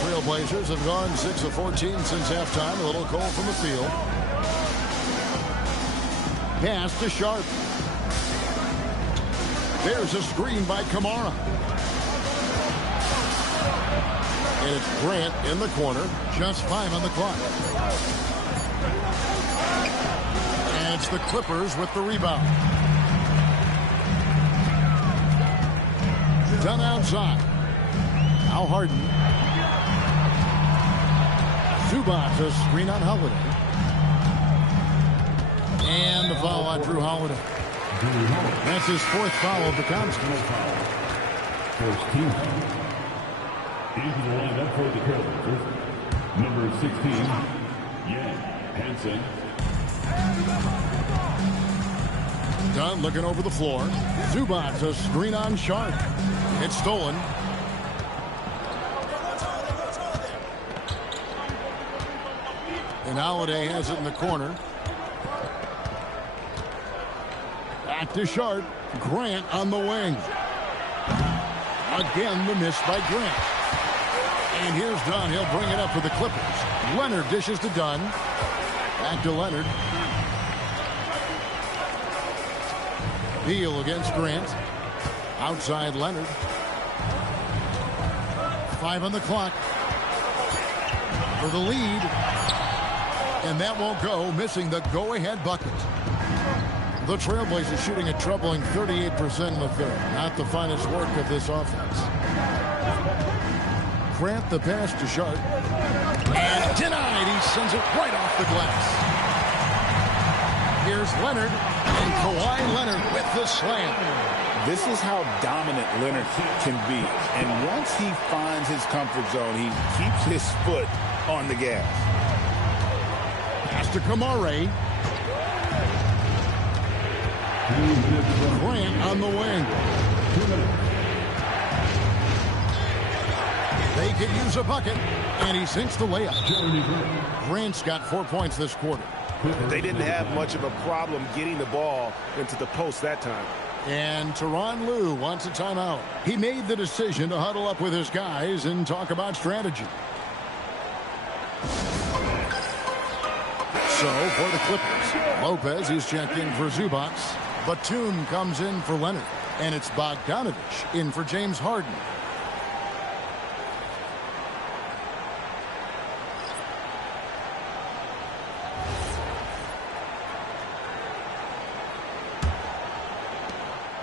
Trailblazers have gone 6 of 14 since halftime. A little cold from the field. Pass to Sharp. There's a screen by Kamara. And it's Grant in the corner. Just 5 on the clock. And it's the Clippers with the rebound. Done outside. Now Harden. Zubac, a screen on Holiday. And the foul on Drew Holiday. That's his 4th foul of the contest. First team. Into the lineup for the Trailblazers. Number 16, Yang Hansen. Dunn looking over the floor. Zubac, a screen on Sharp. It's stolen. And Holiday has it in the corner. Back to Sharp. Grant on the wing. Again, the miss by Grant. And here's Dunn. He'll bring it up for the Clippers. Leonard dishes to Dunn. Back to Leonard. Beal against Grant. Outside Leonard. 5 on the clock. For the lead. And that won't go, missing the go-ahead bucket. The Trailblazers shooting a troubling 38% in the third. Not the finest work of this offense. Grant the pass to Sharp. And denied. He sends it right off the glass. Here's Leonard. And Kawhi Leonard with the slam. This is how dominant Leonard can be. And once he finds his comfort zone, he keeps his foot on the gas. Pass to Kamara. Grant on the wing. They could use a bucket, and he sinks the layup. Grant's got 4 points this quarter. They didn't have much of a problem getting the ball into the post that time. And Tyronn Lue wants a timeout. He made the decision to huddle up with his guys and talk about strategy. So, for the Clippers, Lopez is checked in for Zubac. Batum comes in for Leonard. And it's Bogdanovich in for James Harden.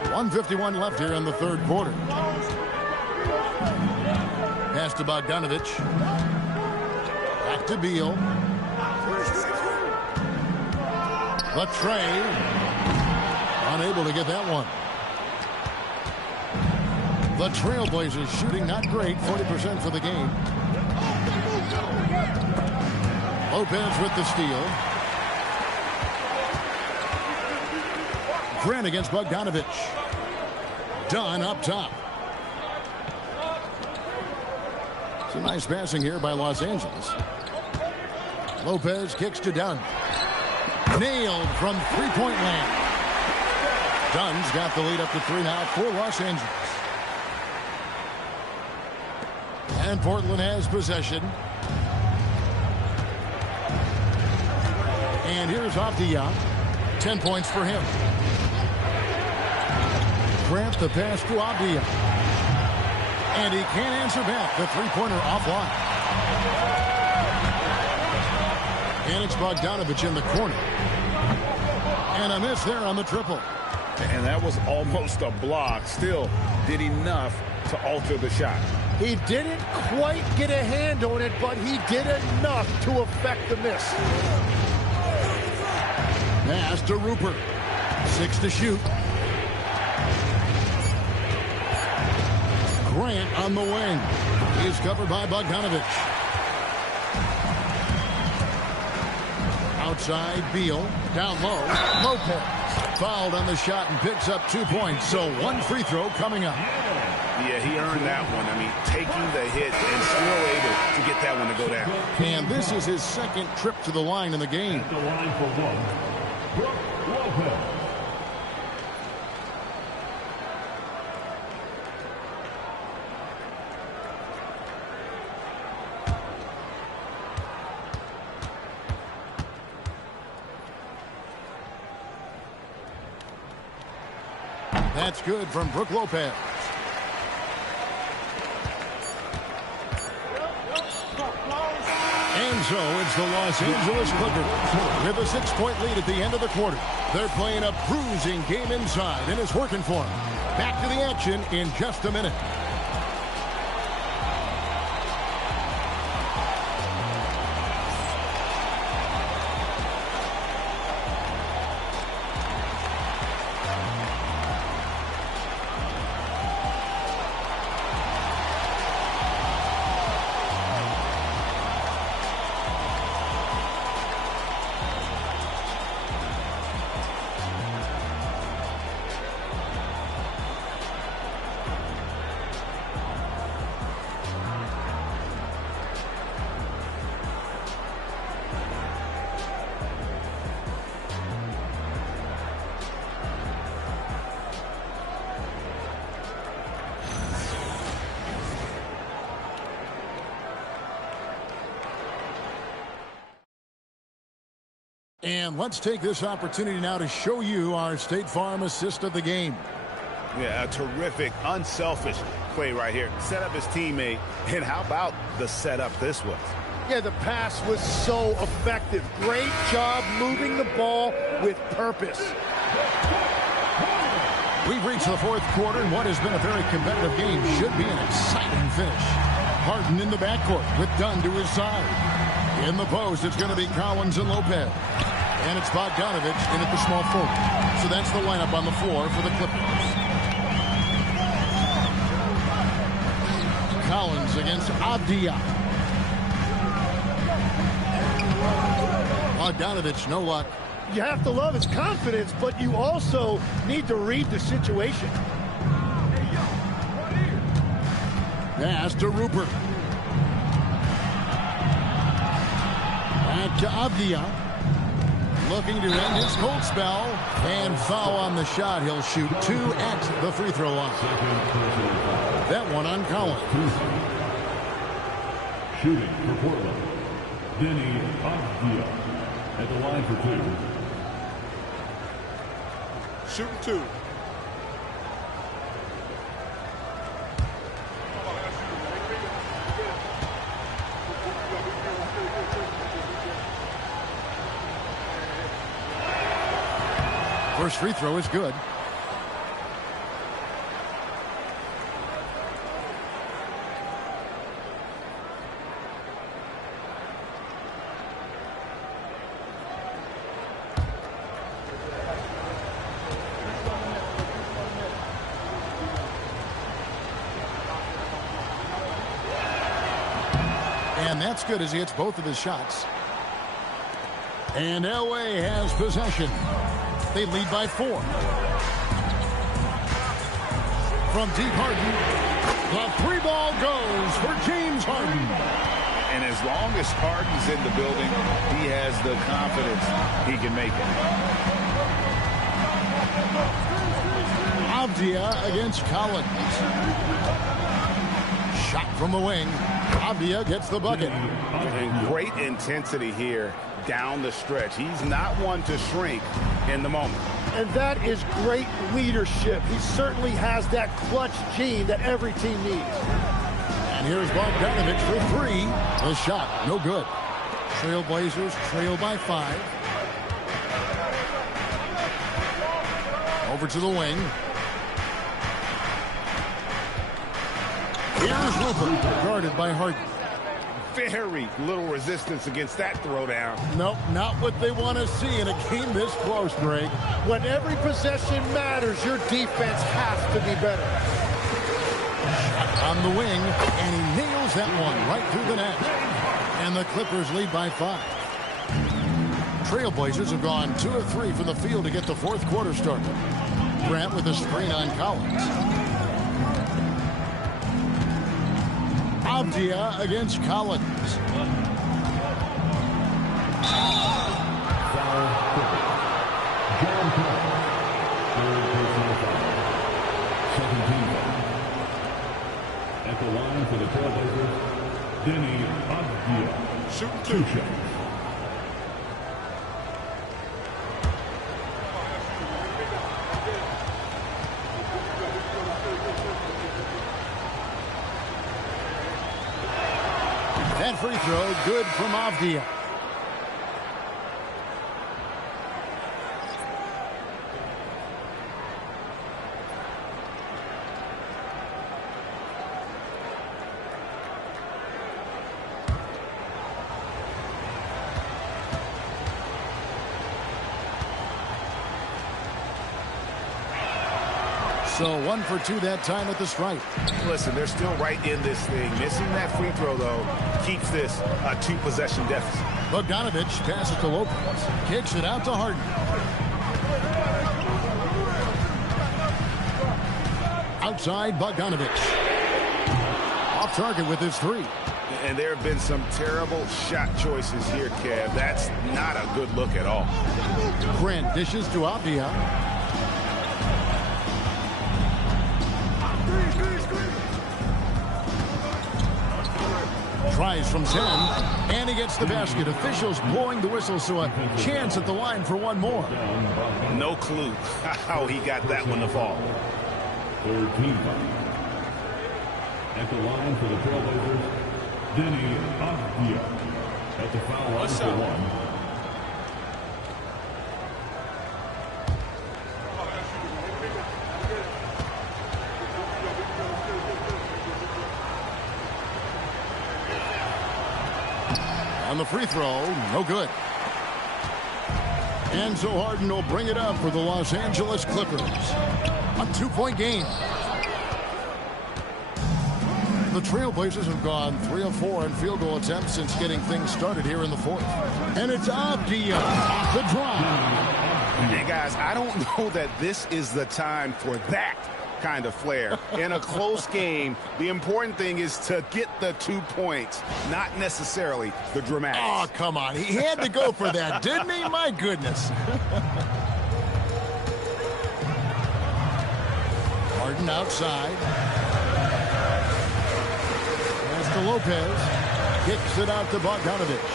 .151 left here in the third quarter. Pass to Bogdanovich. Back to Beal. Latre. Unable to get that one. The Trailblazers shooting not great, 40% for the game. Lopez with the steal. Grant against Bogdanovich. Dunn up top. Some nice passing here by Los Angeles. Lopez kicks to Dunn. Nailed from three-point land. Dunn's got the lead up to 3 now for Los Angeles. And Portland has possession. And here's Avdia. 10 points for him. Grant the pass to Avdia. And he can't answer back. The three-pointer offline. And it's Bogdanovich in the corner. And a miss there on the triple. And that was almost a block. Still did enough to alter the shot. He didn't quite get a hand on it, but he did enough to affect the miss. Pass to Rupert. 6 to shoot. Grant on the wing. He's covered by Bogdanovich. Outside, Beal. Down low. Lopez. Fouled on the shot and picks up 2 points. So 1 free throw coming up. Yeah, he earned that one. I mean, taking the hit and still able to get that one to go down. And this is his second trip to the line in the game. At the line for one, Brook Lopez. That's good from Brook Lopez. And so it's the Los Angeles Clippers with a 6-point lead at the end of the quarter. They're playing a bruising game inside, and it's working for them. Back to the action in just a minute. And let's take this opportunity now to show you our State Farm assist of the game. Yeah, a terrific, unselfish play right here. Set up his teammate. And how about the setup this was? Yeah, the pass was so effective. Great job moving the ball with purpose. We've reached the fourth quarter, and what has been a very competitive game should be an exciting finish. Harden in the backcourt with Dunn to his side. In the post, it's going to be Collins and Lopez. And it's Bogdanovich in at the small forward. So that's the lineup on the floor for the Clippers. Collins against Avdia. Bogdanovich, no luck. You have to love his confidence, but you also need to read the situation. Pass to Rupert. Back to Avdia. Looking to end his cold spell. And foul on the shot. He'll shoot 2 at the free throw line. That one on Collins. Shooting for Portland, Denny Avdia at the line for 2. Shooting 2. First free throw is good. And that's good as he hits both of his shots. And LA has possession. They lead by 4. From deep, Harden. The 3-ball goes for James Harden. And as long as Harden's in the building, he has the confidence he can make it. Avdia against Collins. Shot from the wing. Avdia gets the bucket. And great intensity here down the stretch. He's not one to shrink in the moment. And that is great leadership. He certainly has that clutch gene that every team needs. And here's Bogdanovich for 3. The shot, no good. Trailblazers trail by 5. Over to the wing. Here's Rupert, guarded by Harden. Very little resistance against that throwdown. Nope, not what they want to see in a game this close, Greg. When every possession matters, your defense has to be better. On the wing, and he nails that one right through the net. And the Clippers lead by 5. Trailblazers have gone 2 of 3 from the field to get the fourth quarter started. Grant with a screen on Collins. Avdia against Collins. At the line for the Trailblazers, Denny Avdia. Shoot 2 shots. That free throw, good from Avdia. So 1 for 2 that time at the stripe. Listen, they're still right in this thing. Missing that free throw, though, keeps this a 2-possession deficit. Bogdanovich passes to Lopez. Kicks it out to Harden. Outside, Bogdanovich. Off target with his 3. And there have been some terrible shot choices here, Kev. That's not a good look at all. Grant dishes to Avdia. Tries from 10, and he gets the basket. Officials blowing the whistle, so a chance at the line for one more. No clue how he got that one to fall. 13 foul. At the line for the Trailblazers, Denny Avdia. At the foul line for 1. On the free throw, no good. And so Harden will bring it up for the Los Angeles Clippers. A 2-point game. The Trailblazers have gone 3 of 4 in field goal attempts since getting things started here in the fourth. And it's Avdia off the drive. Hey, guys, I don't know that this is the time for that kind of flair. In a close game, the important thing is to get the 2 points, not necessarily the dramatics. Oh, come on. He had to go for that, didn't he? My goodness. Harden outside. Pass to Lopez. Kicks it out to Bogdanovich.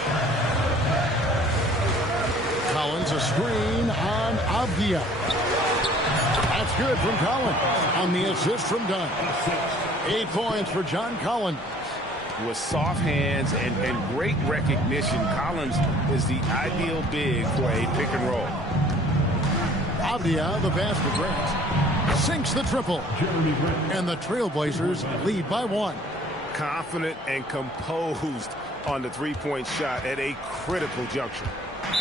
Collins a screen on Avdia. That's good from Collins on the assist from Dunn. 8 points for John Collins. With soft hands and great recognition, Collins is the ideal big for a pick and roll. Avdia, the pass to Grant. Sinks the triple. And the Trailblazers lead by 1. Confident and composed on the 3-point shot at a critical juncture.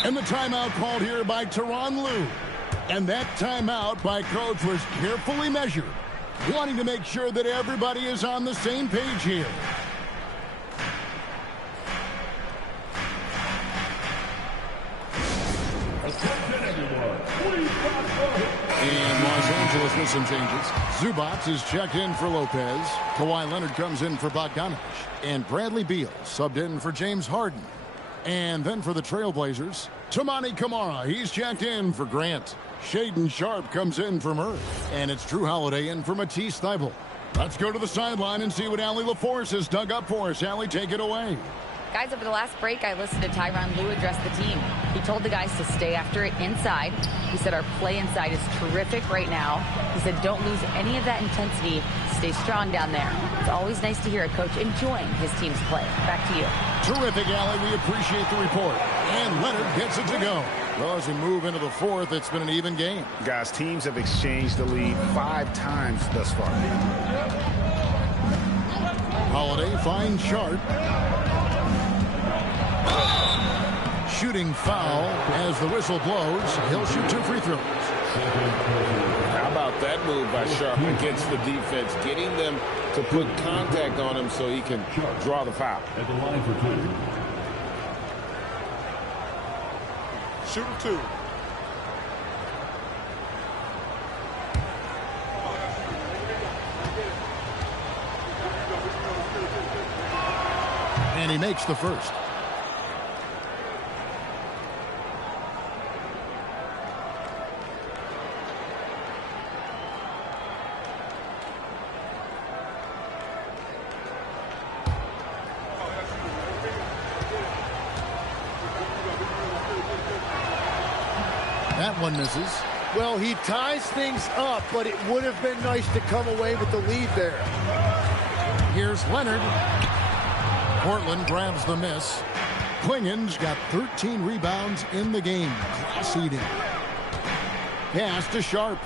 And the timeout called here by Tyronn Lue. And that timeout by Coach was carefully measured, wanting to make sure that everybody is on the same page here. Angeles with some changes. Zubats is checked in for Lopez. Kawhi Leonard comes in for Bogdanovich. And Bradley Beal subbed in for James Harden. And then for the Trailblazers, Toumani Camara. He's checked in for Grant. Shaedon Sharpe comes in for Murray. And it's Drew Holiday in for Matisse Thybulle. Let's go to the sideline and see what Allie LaForce has dug up for us. Allie, take it away. Guys, over the last break, I listened to Tyronn Lue address the team. He told the guys to stay after it inside. He said our play inside is terrific right now. He said don't lose any of that intensity. Stay strong down there. It's always nice to hear a coach enjoying his team's play. Back to you. Terrific, Allie. We appreciate the report. And Leonard gets it to go. Well, as we move into the fourth, it's been an even game. Guys, teams have exchanged the lead 5 times thus far. Holiday finds Sharpe. Shooting foul as the whistle blows. He'll shoot 2 free throws. How about that move by Sharpe against the defense, getting them to put contact on him so he can draw the foul. At the line for 2. Shooting 2. And he makes the first. That one misses. Well, he ties things up, but it would have been nice to come away with the lead there. Here's Leonard. Portland grabs the miss. Klingen's got 13 rebounds in the game. Class eating. Pass to Sharpe.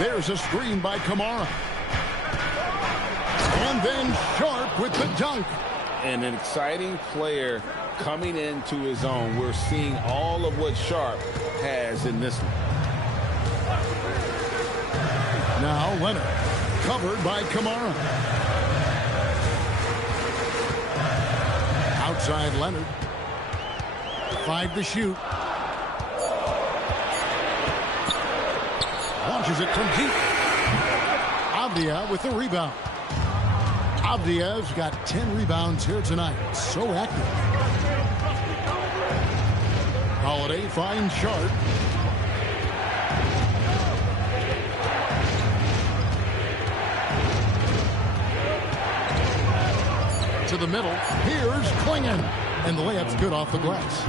There's a screen by Camara. And then Sharpe with the dunk. And an exciting player coming into his own. We're seeing all of what Sharpe has in this one. Now Leonard, covered by Camara. Outside Leonard. 5 to shoot. Launches it from deep. Avdia with the rebound. Avdia's got 10 rebounds here tonight. So active. Holiday finds Sharpe. To the middle. Here's Klingen. And the layup's good off the glass.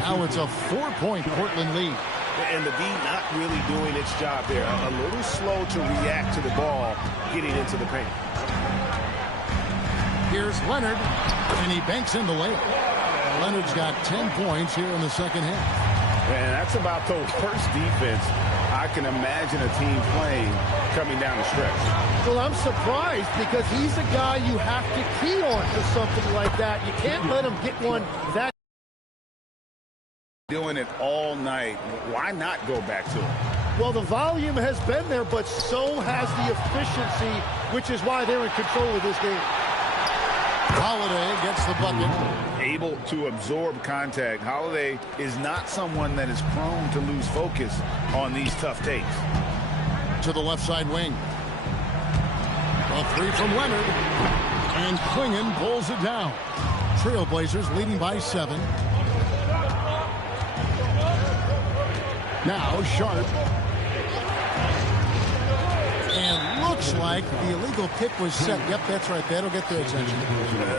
Now it's a 4-point Portland lead. And the D not really doing its job there. A little slow to react to the ball getting into the paint. Here's Leonard. And he banks in the layup. Leonard's got 10 points here in the second half. And that's about the worst defense I can imagine a team playing coming down the stretch. Well, I'm surprised because he's a guy you have to key on for something like that. You can't let him get one that. Doing it all night. Why not go back to it? Well, the volume has been there, but so has the efficiency, which is why they're in control of this game. Holiday gets the bucket. Able to absorb contact. Holiday is not someone that is prone to lose focus on these tough takes. To the left side wing. A 3 from Leonard. And Klingen pulls it down. Trailblazers leading by 7. Now Sharpe. And looks like the illegal pick was set. Yep, that's right. That'll get their attention.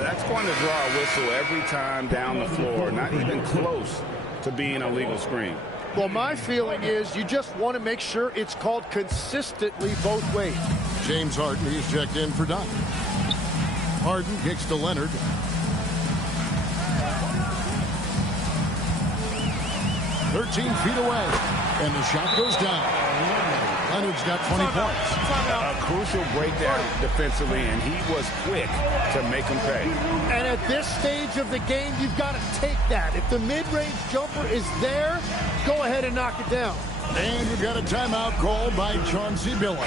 That's going to draw a whistle every time down the floor. Not even close to being a legal screen. Well, my feeling is you just want to make sure it's called consistently both ways. James Harden, he's checked in for Dunn. Harden kicks to Leonard. "13 feet away, and the shot goes down. Leonard's got 20 points. A crucial breakdown defensively, and he was quick to make him pay. And at this stage of the game, you've got to take that. If the mid-range jumper is there, go ahead and knock it down. And we've got a timeout called by Chauncey Billups.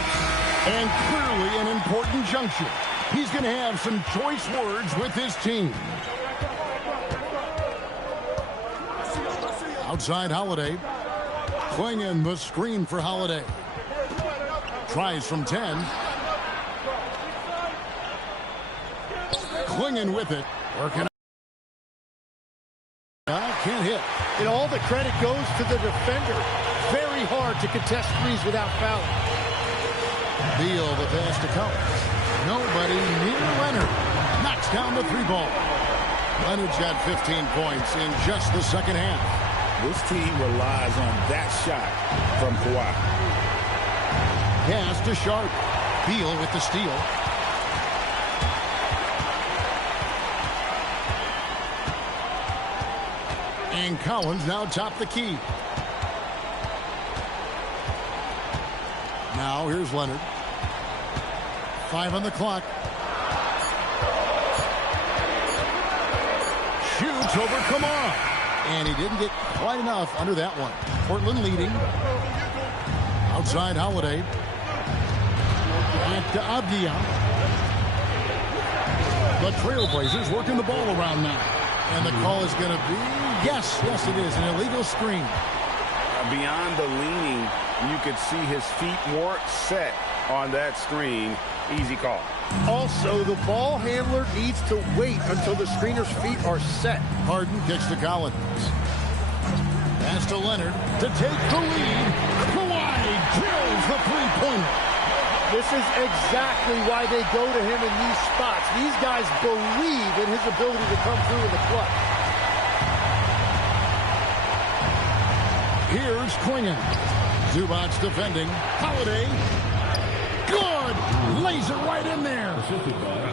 And clearly an important juncture. He's going to have some choice words with his team. Outside Holiday. Klingon, the screen for Holiday. Tries from 10. Klingon with it. Working. Can't hit. And all the credit goes to the defender. Very hard to contest threes without fouling. Beal, the pass to Collins. Nobody near Leonard. Knocks down the 3-ball. Leonard's got 15 points in just the second half. This team relies on that shot from Kawhi. Pass to Sharp. Beal with the steal. And Collins now top the key. Now here's Leonard. 5 on the clock. Shoots over Kamara. And he didn't get quite enough under that one. Portland leading. Outside Holiday. Back to Abdia. The Trailblazers working the ball around now. And the call is going to be, yes, it is, an illegal screen. Beyond the leaning, you could see his feet more set on that screen. Easy call. Also, the ball handler needs to wait until the screener's feet are set. Harden kicks to Collins. Pass to Leonard to take the lead. Kawhi drills the three-pointer. This is exactly why they go to him in these spots. These guys believe in his ability to come through in the clutch. Here's Klingon. Zubac's defending. Holiday. Good. Lays it right in there.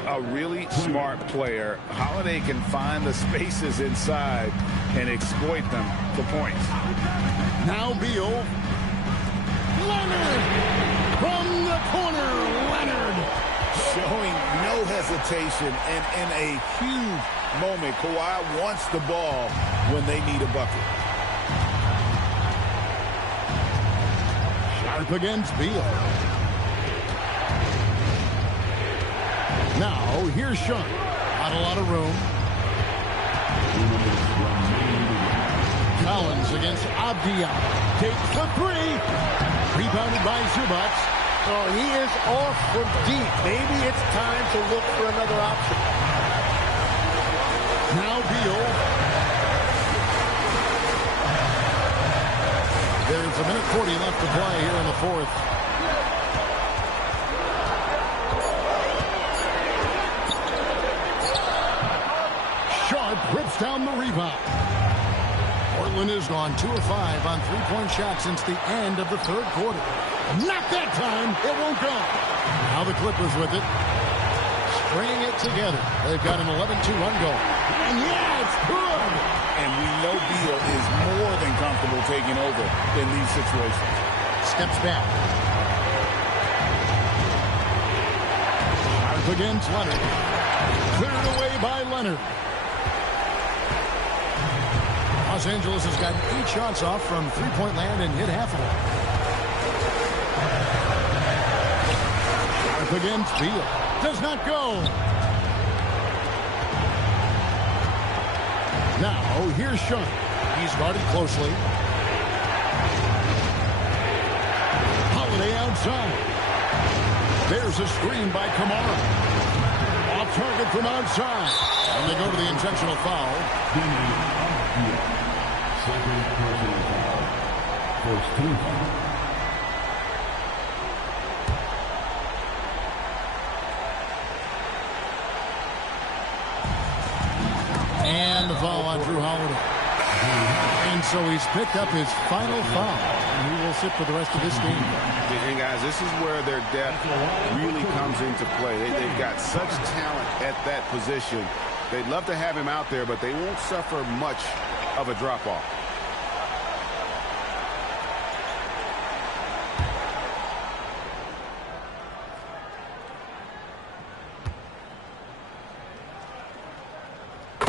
A really smart player. Holiday can find the spaces inside and exploit them for points. Now Beal. Leonard. From the corner, Leonard. Showing no hesitation, and in a huge moment, Kawhi wants the ball when they need a bucket. Sharp against Beal. Now, here's Sharp. Not a lot of room. Collins against Abdia. Takes the 3. Rebounded by Zubac. Oh, he is off from deep. Maybe it's time to look for another option. Now Beal. There's 1:40 left to play here in the fourth. Sharp rips down the rebound. Portland has gone 2 of 5 on three-point shots since the end of the third quarter. Not that time. It won't go. Now the Clippers with it. Stringing it together. They've got an 11-2 run goal. And yeah, it's good. And we know Beal is more than comfortable taking over in these situations. Steps back. Sharp against Leonard. Cleared away by Leonard. Los Angeles has gotten 8 shots off from three-point land and hit half of them. Sharp against Beal. Does not go. Now, here's Sharp. He's guarded closely. Holiday outside. There's a screen by Kamara. Off target from outside. And they go to the intentional foul. Second personal foul. First team foul. And the foul on Drew Holiday. And so he's picked up his final foul. And he will sit for the rest of this game. And guys, this is where their depth really comes into play. They've got such talent at that position. They'd love to have him out there, but they won't suffer much of a drop-off.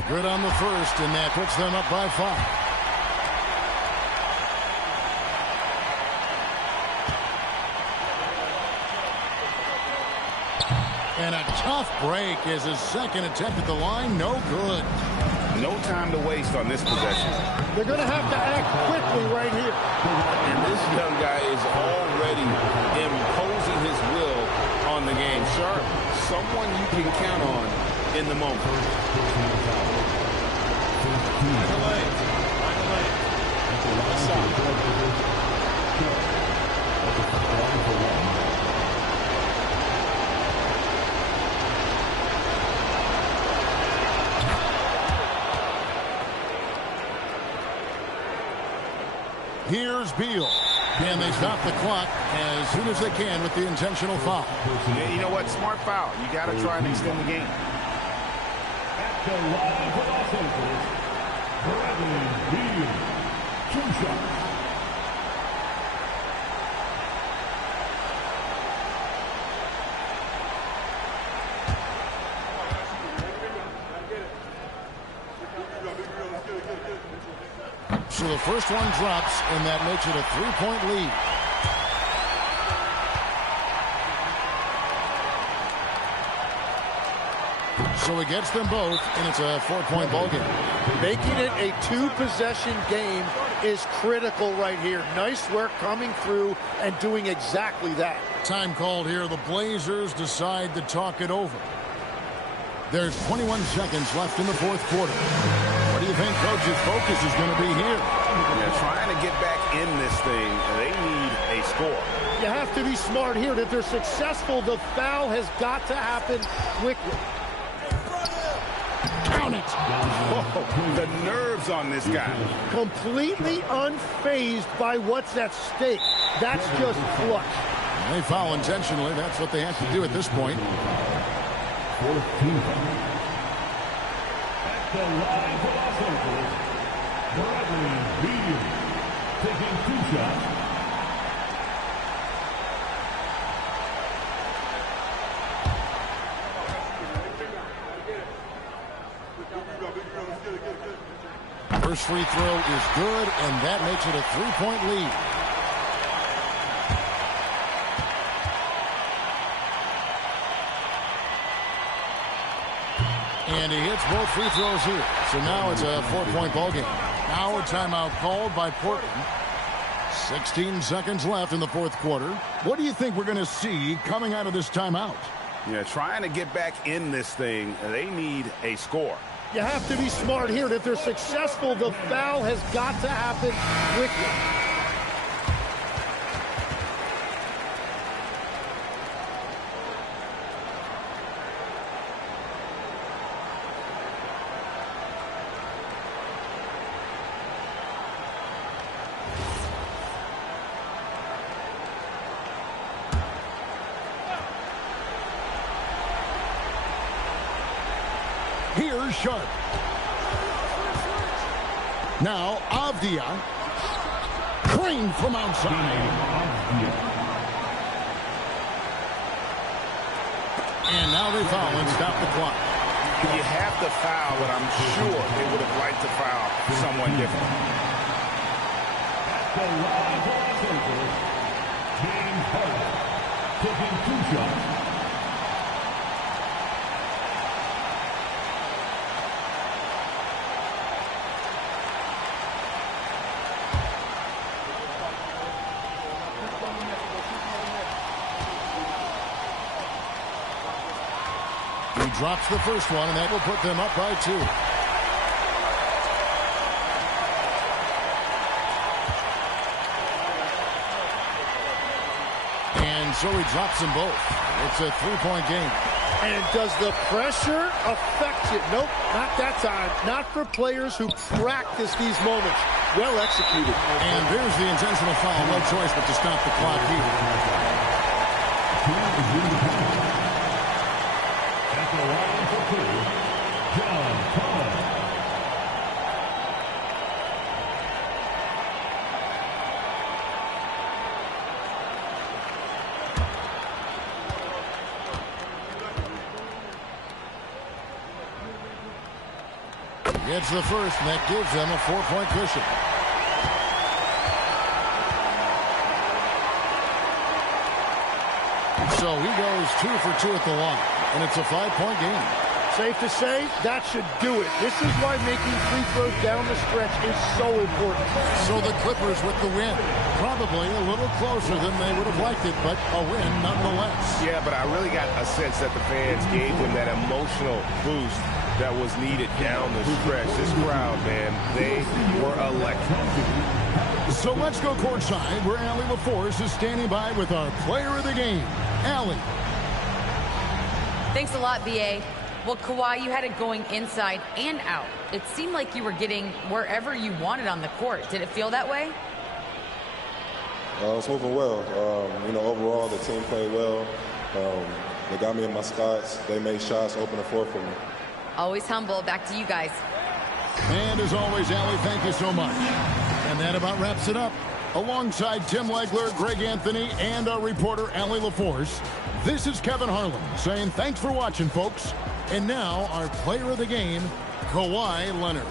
Good on the first, and that puts them up by 5. And a tough break is his second attempt at the line. No good. No time to waste on this possession. They're going to have to act quickly right here. And this young guy is already imposing his will on the game. Sharp, someone you can count on in the moment. Here's Beal. And they stop the clock as soon as they can with the intentional foul. Yeah, you know what? Smart foul. You got to try and extend the game. At the line for Los Angeles, Bradley Beal. 2 shots. So the first one drops, and that makes it a 3-point lead. So he gets them both, and it's a 4-point ball game. Making it a 2-possession game is critical right here. Nice work coming through and doing exactly that. Time called here. The Blazers decide to talk it over. There's 21 seconds left in the fourth quarter. What do you think Coach's focus is going to be here? Yeah, trying to get back in this thing. They need a score. You have to be smart here. If they're successful, the foul has got to happen quickly. Count it. Oh, the nerves on this guy. Completely unfazed by what's at stake. That's just clutch. They foul intentionally. That's what they have to do at this point. 14. At the line for Los Angeles, Bradley Beal taking 2 shots. First free throw is good, and that makes it a 3-point lead. And he hits both free throws here. So now it's a 4-point ball game. Now a timeout called by Portland. 16 seconds left in the fourth quarter. What do you think we're going to see coming out of this timeout? Yeah, trying to get back in this thing. They need a score. You have to be smart here. If they're successful, the foul has got to happen quickly. Here's Sharp. Now Avdia. Clean from outside. And now they foul and stop the clock. You have to foul, but I'm sure they would have liked to foul someone different. At the line for Los Angeles, James Harden taking 2 shots. He drops the first one, and that will put them up by 2. And so he drops them both. It's a 3-point game. And does the pressure affect you? Nope, not that time. Not for players who practice these moments. Well executed. And there's the intentional foul. No choice but to stop the clock here. At the line for 2, John Thomas. Gets the first, and that gives them a 4-point cushion. So he goes 2 for 2 at the line, and it's a 5-point game. Safe to say, that should do it. This is why making free throws down the stretch is so important. So the Clippers with the win. Probably a little closer than they would have liked it, but a win nonetheless. Yeah, but I really got a sense that the fans gave them that emotional boost that was needed down the stretch. This crowd, man, they were electric. So let's go courtside where Allie LaForce is standing by with our player of the game, Allie. Thanks a lot, B.A. Well, Kawhi, you had it going inside and out. It seemed like you were getting wherever you wanted on the court. Did it feel that way? It's moving well. Overall, the team played well. They got me in my spots. They made shots, open the floor for me. Always humble. Back to you guys. And as always, Allie, thank you so much. And that about wraps it up. Alongside Tim Legler, Greg Anthony, and our reporter, Allie LaForce, this is Kevin Harlan saying thanks for watching, folks. And now, our player of the game, Kawhi Leonard.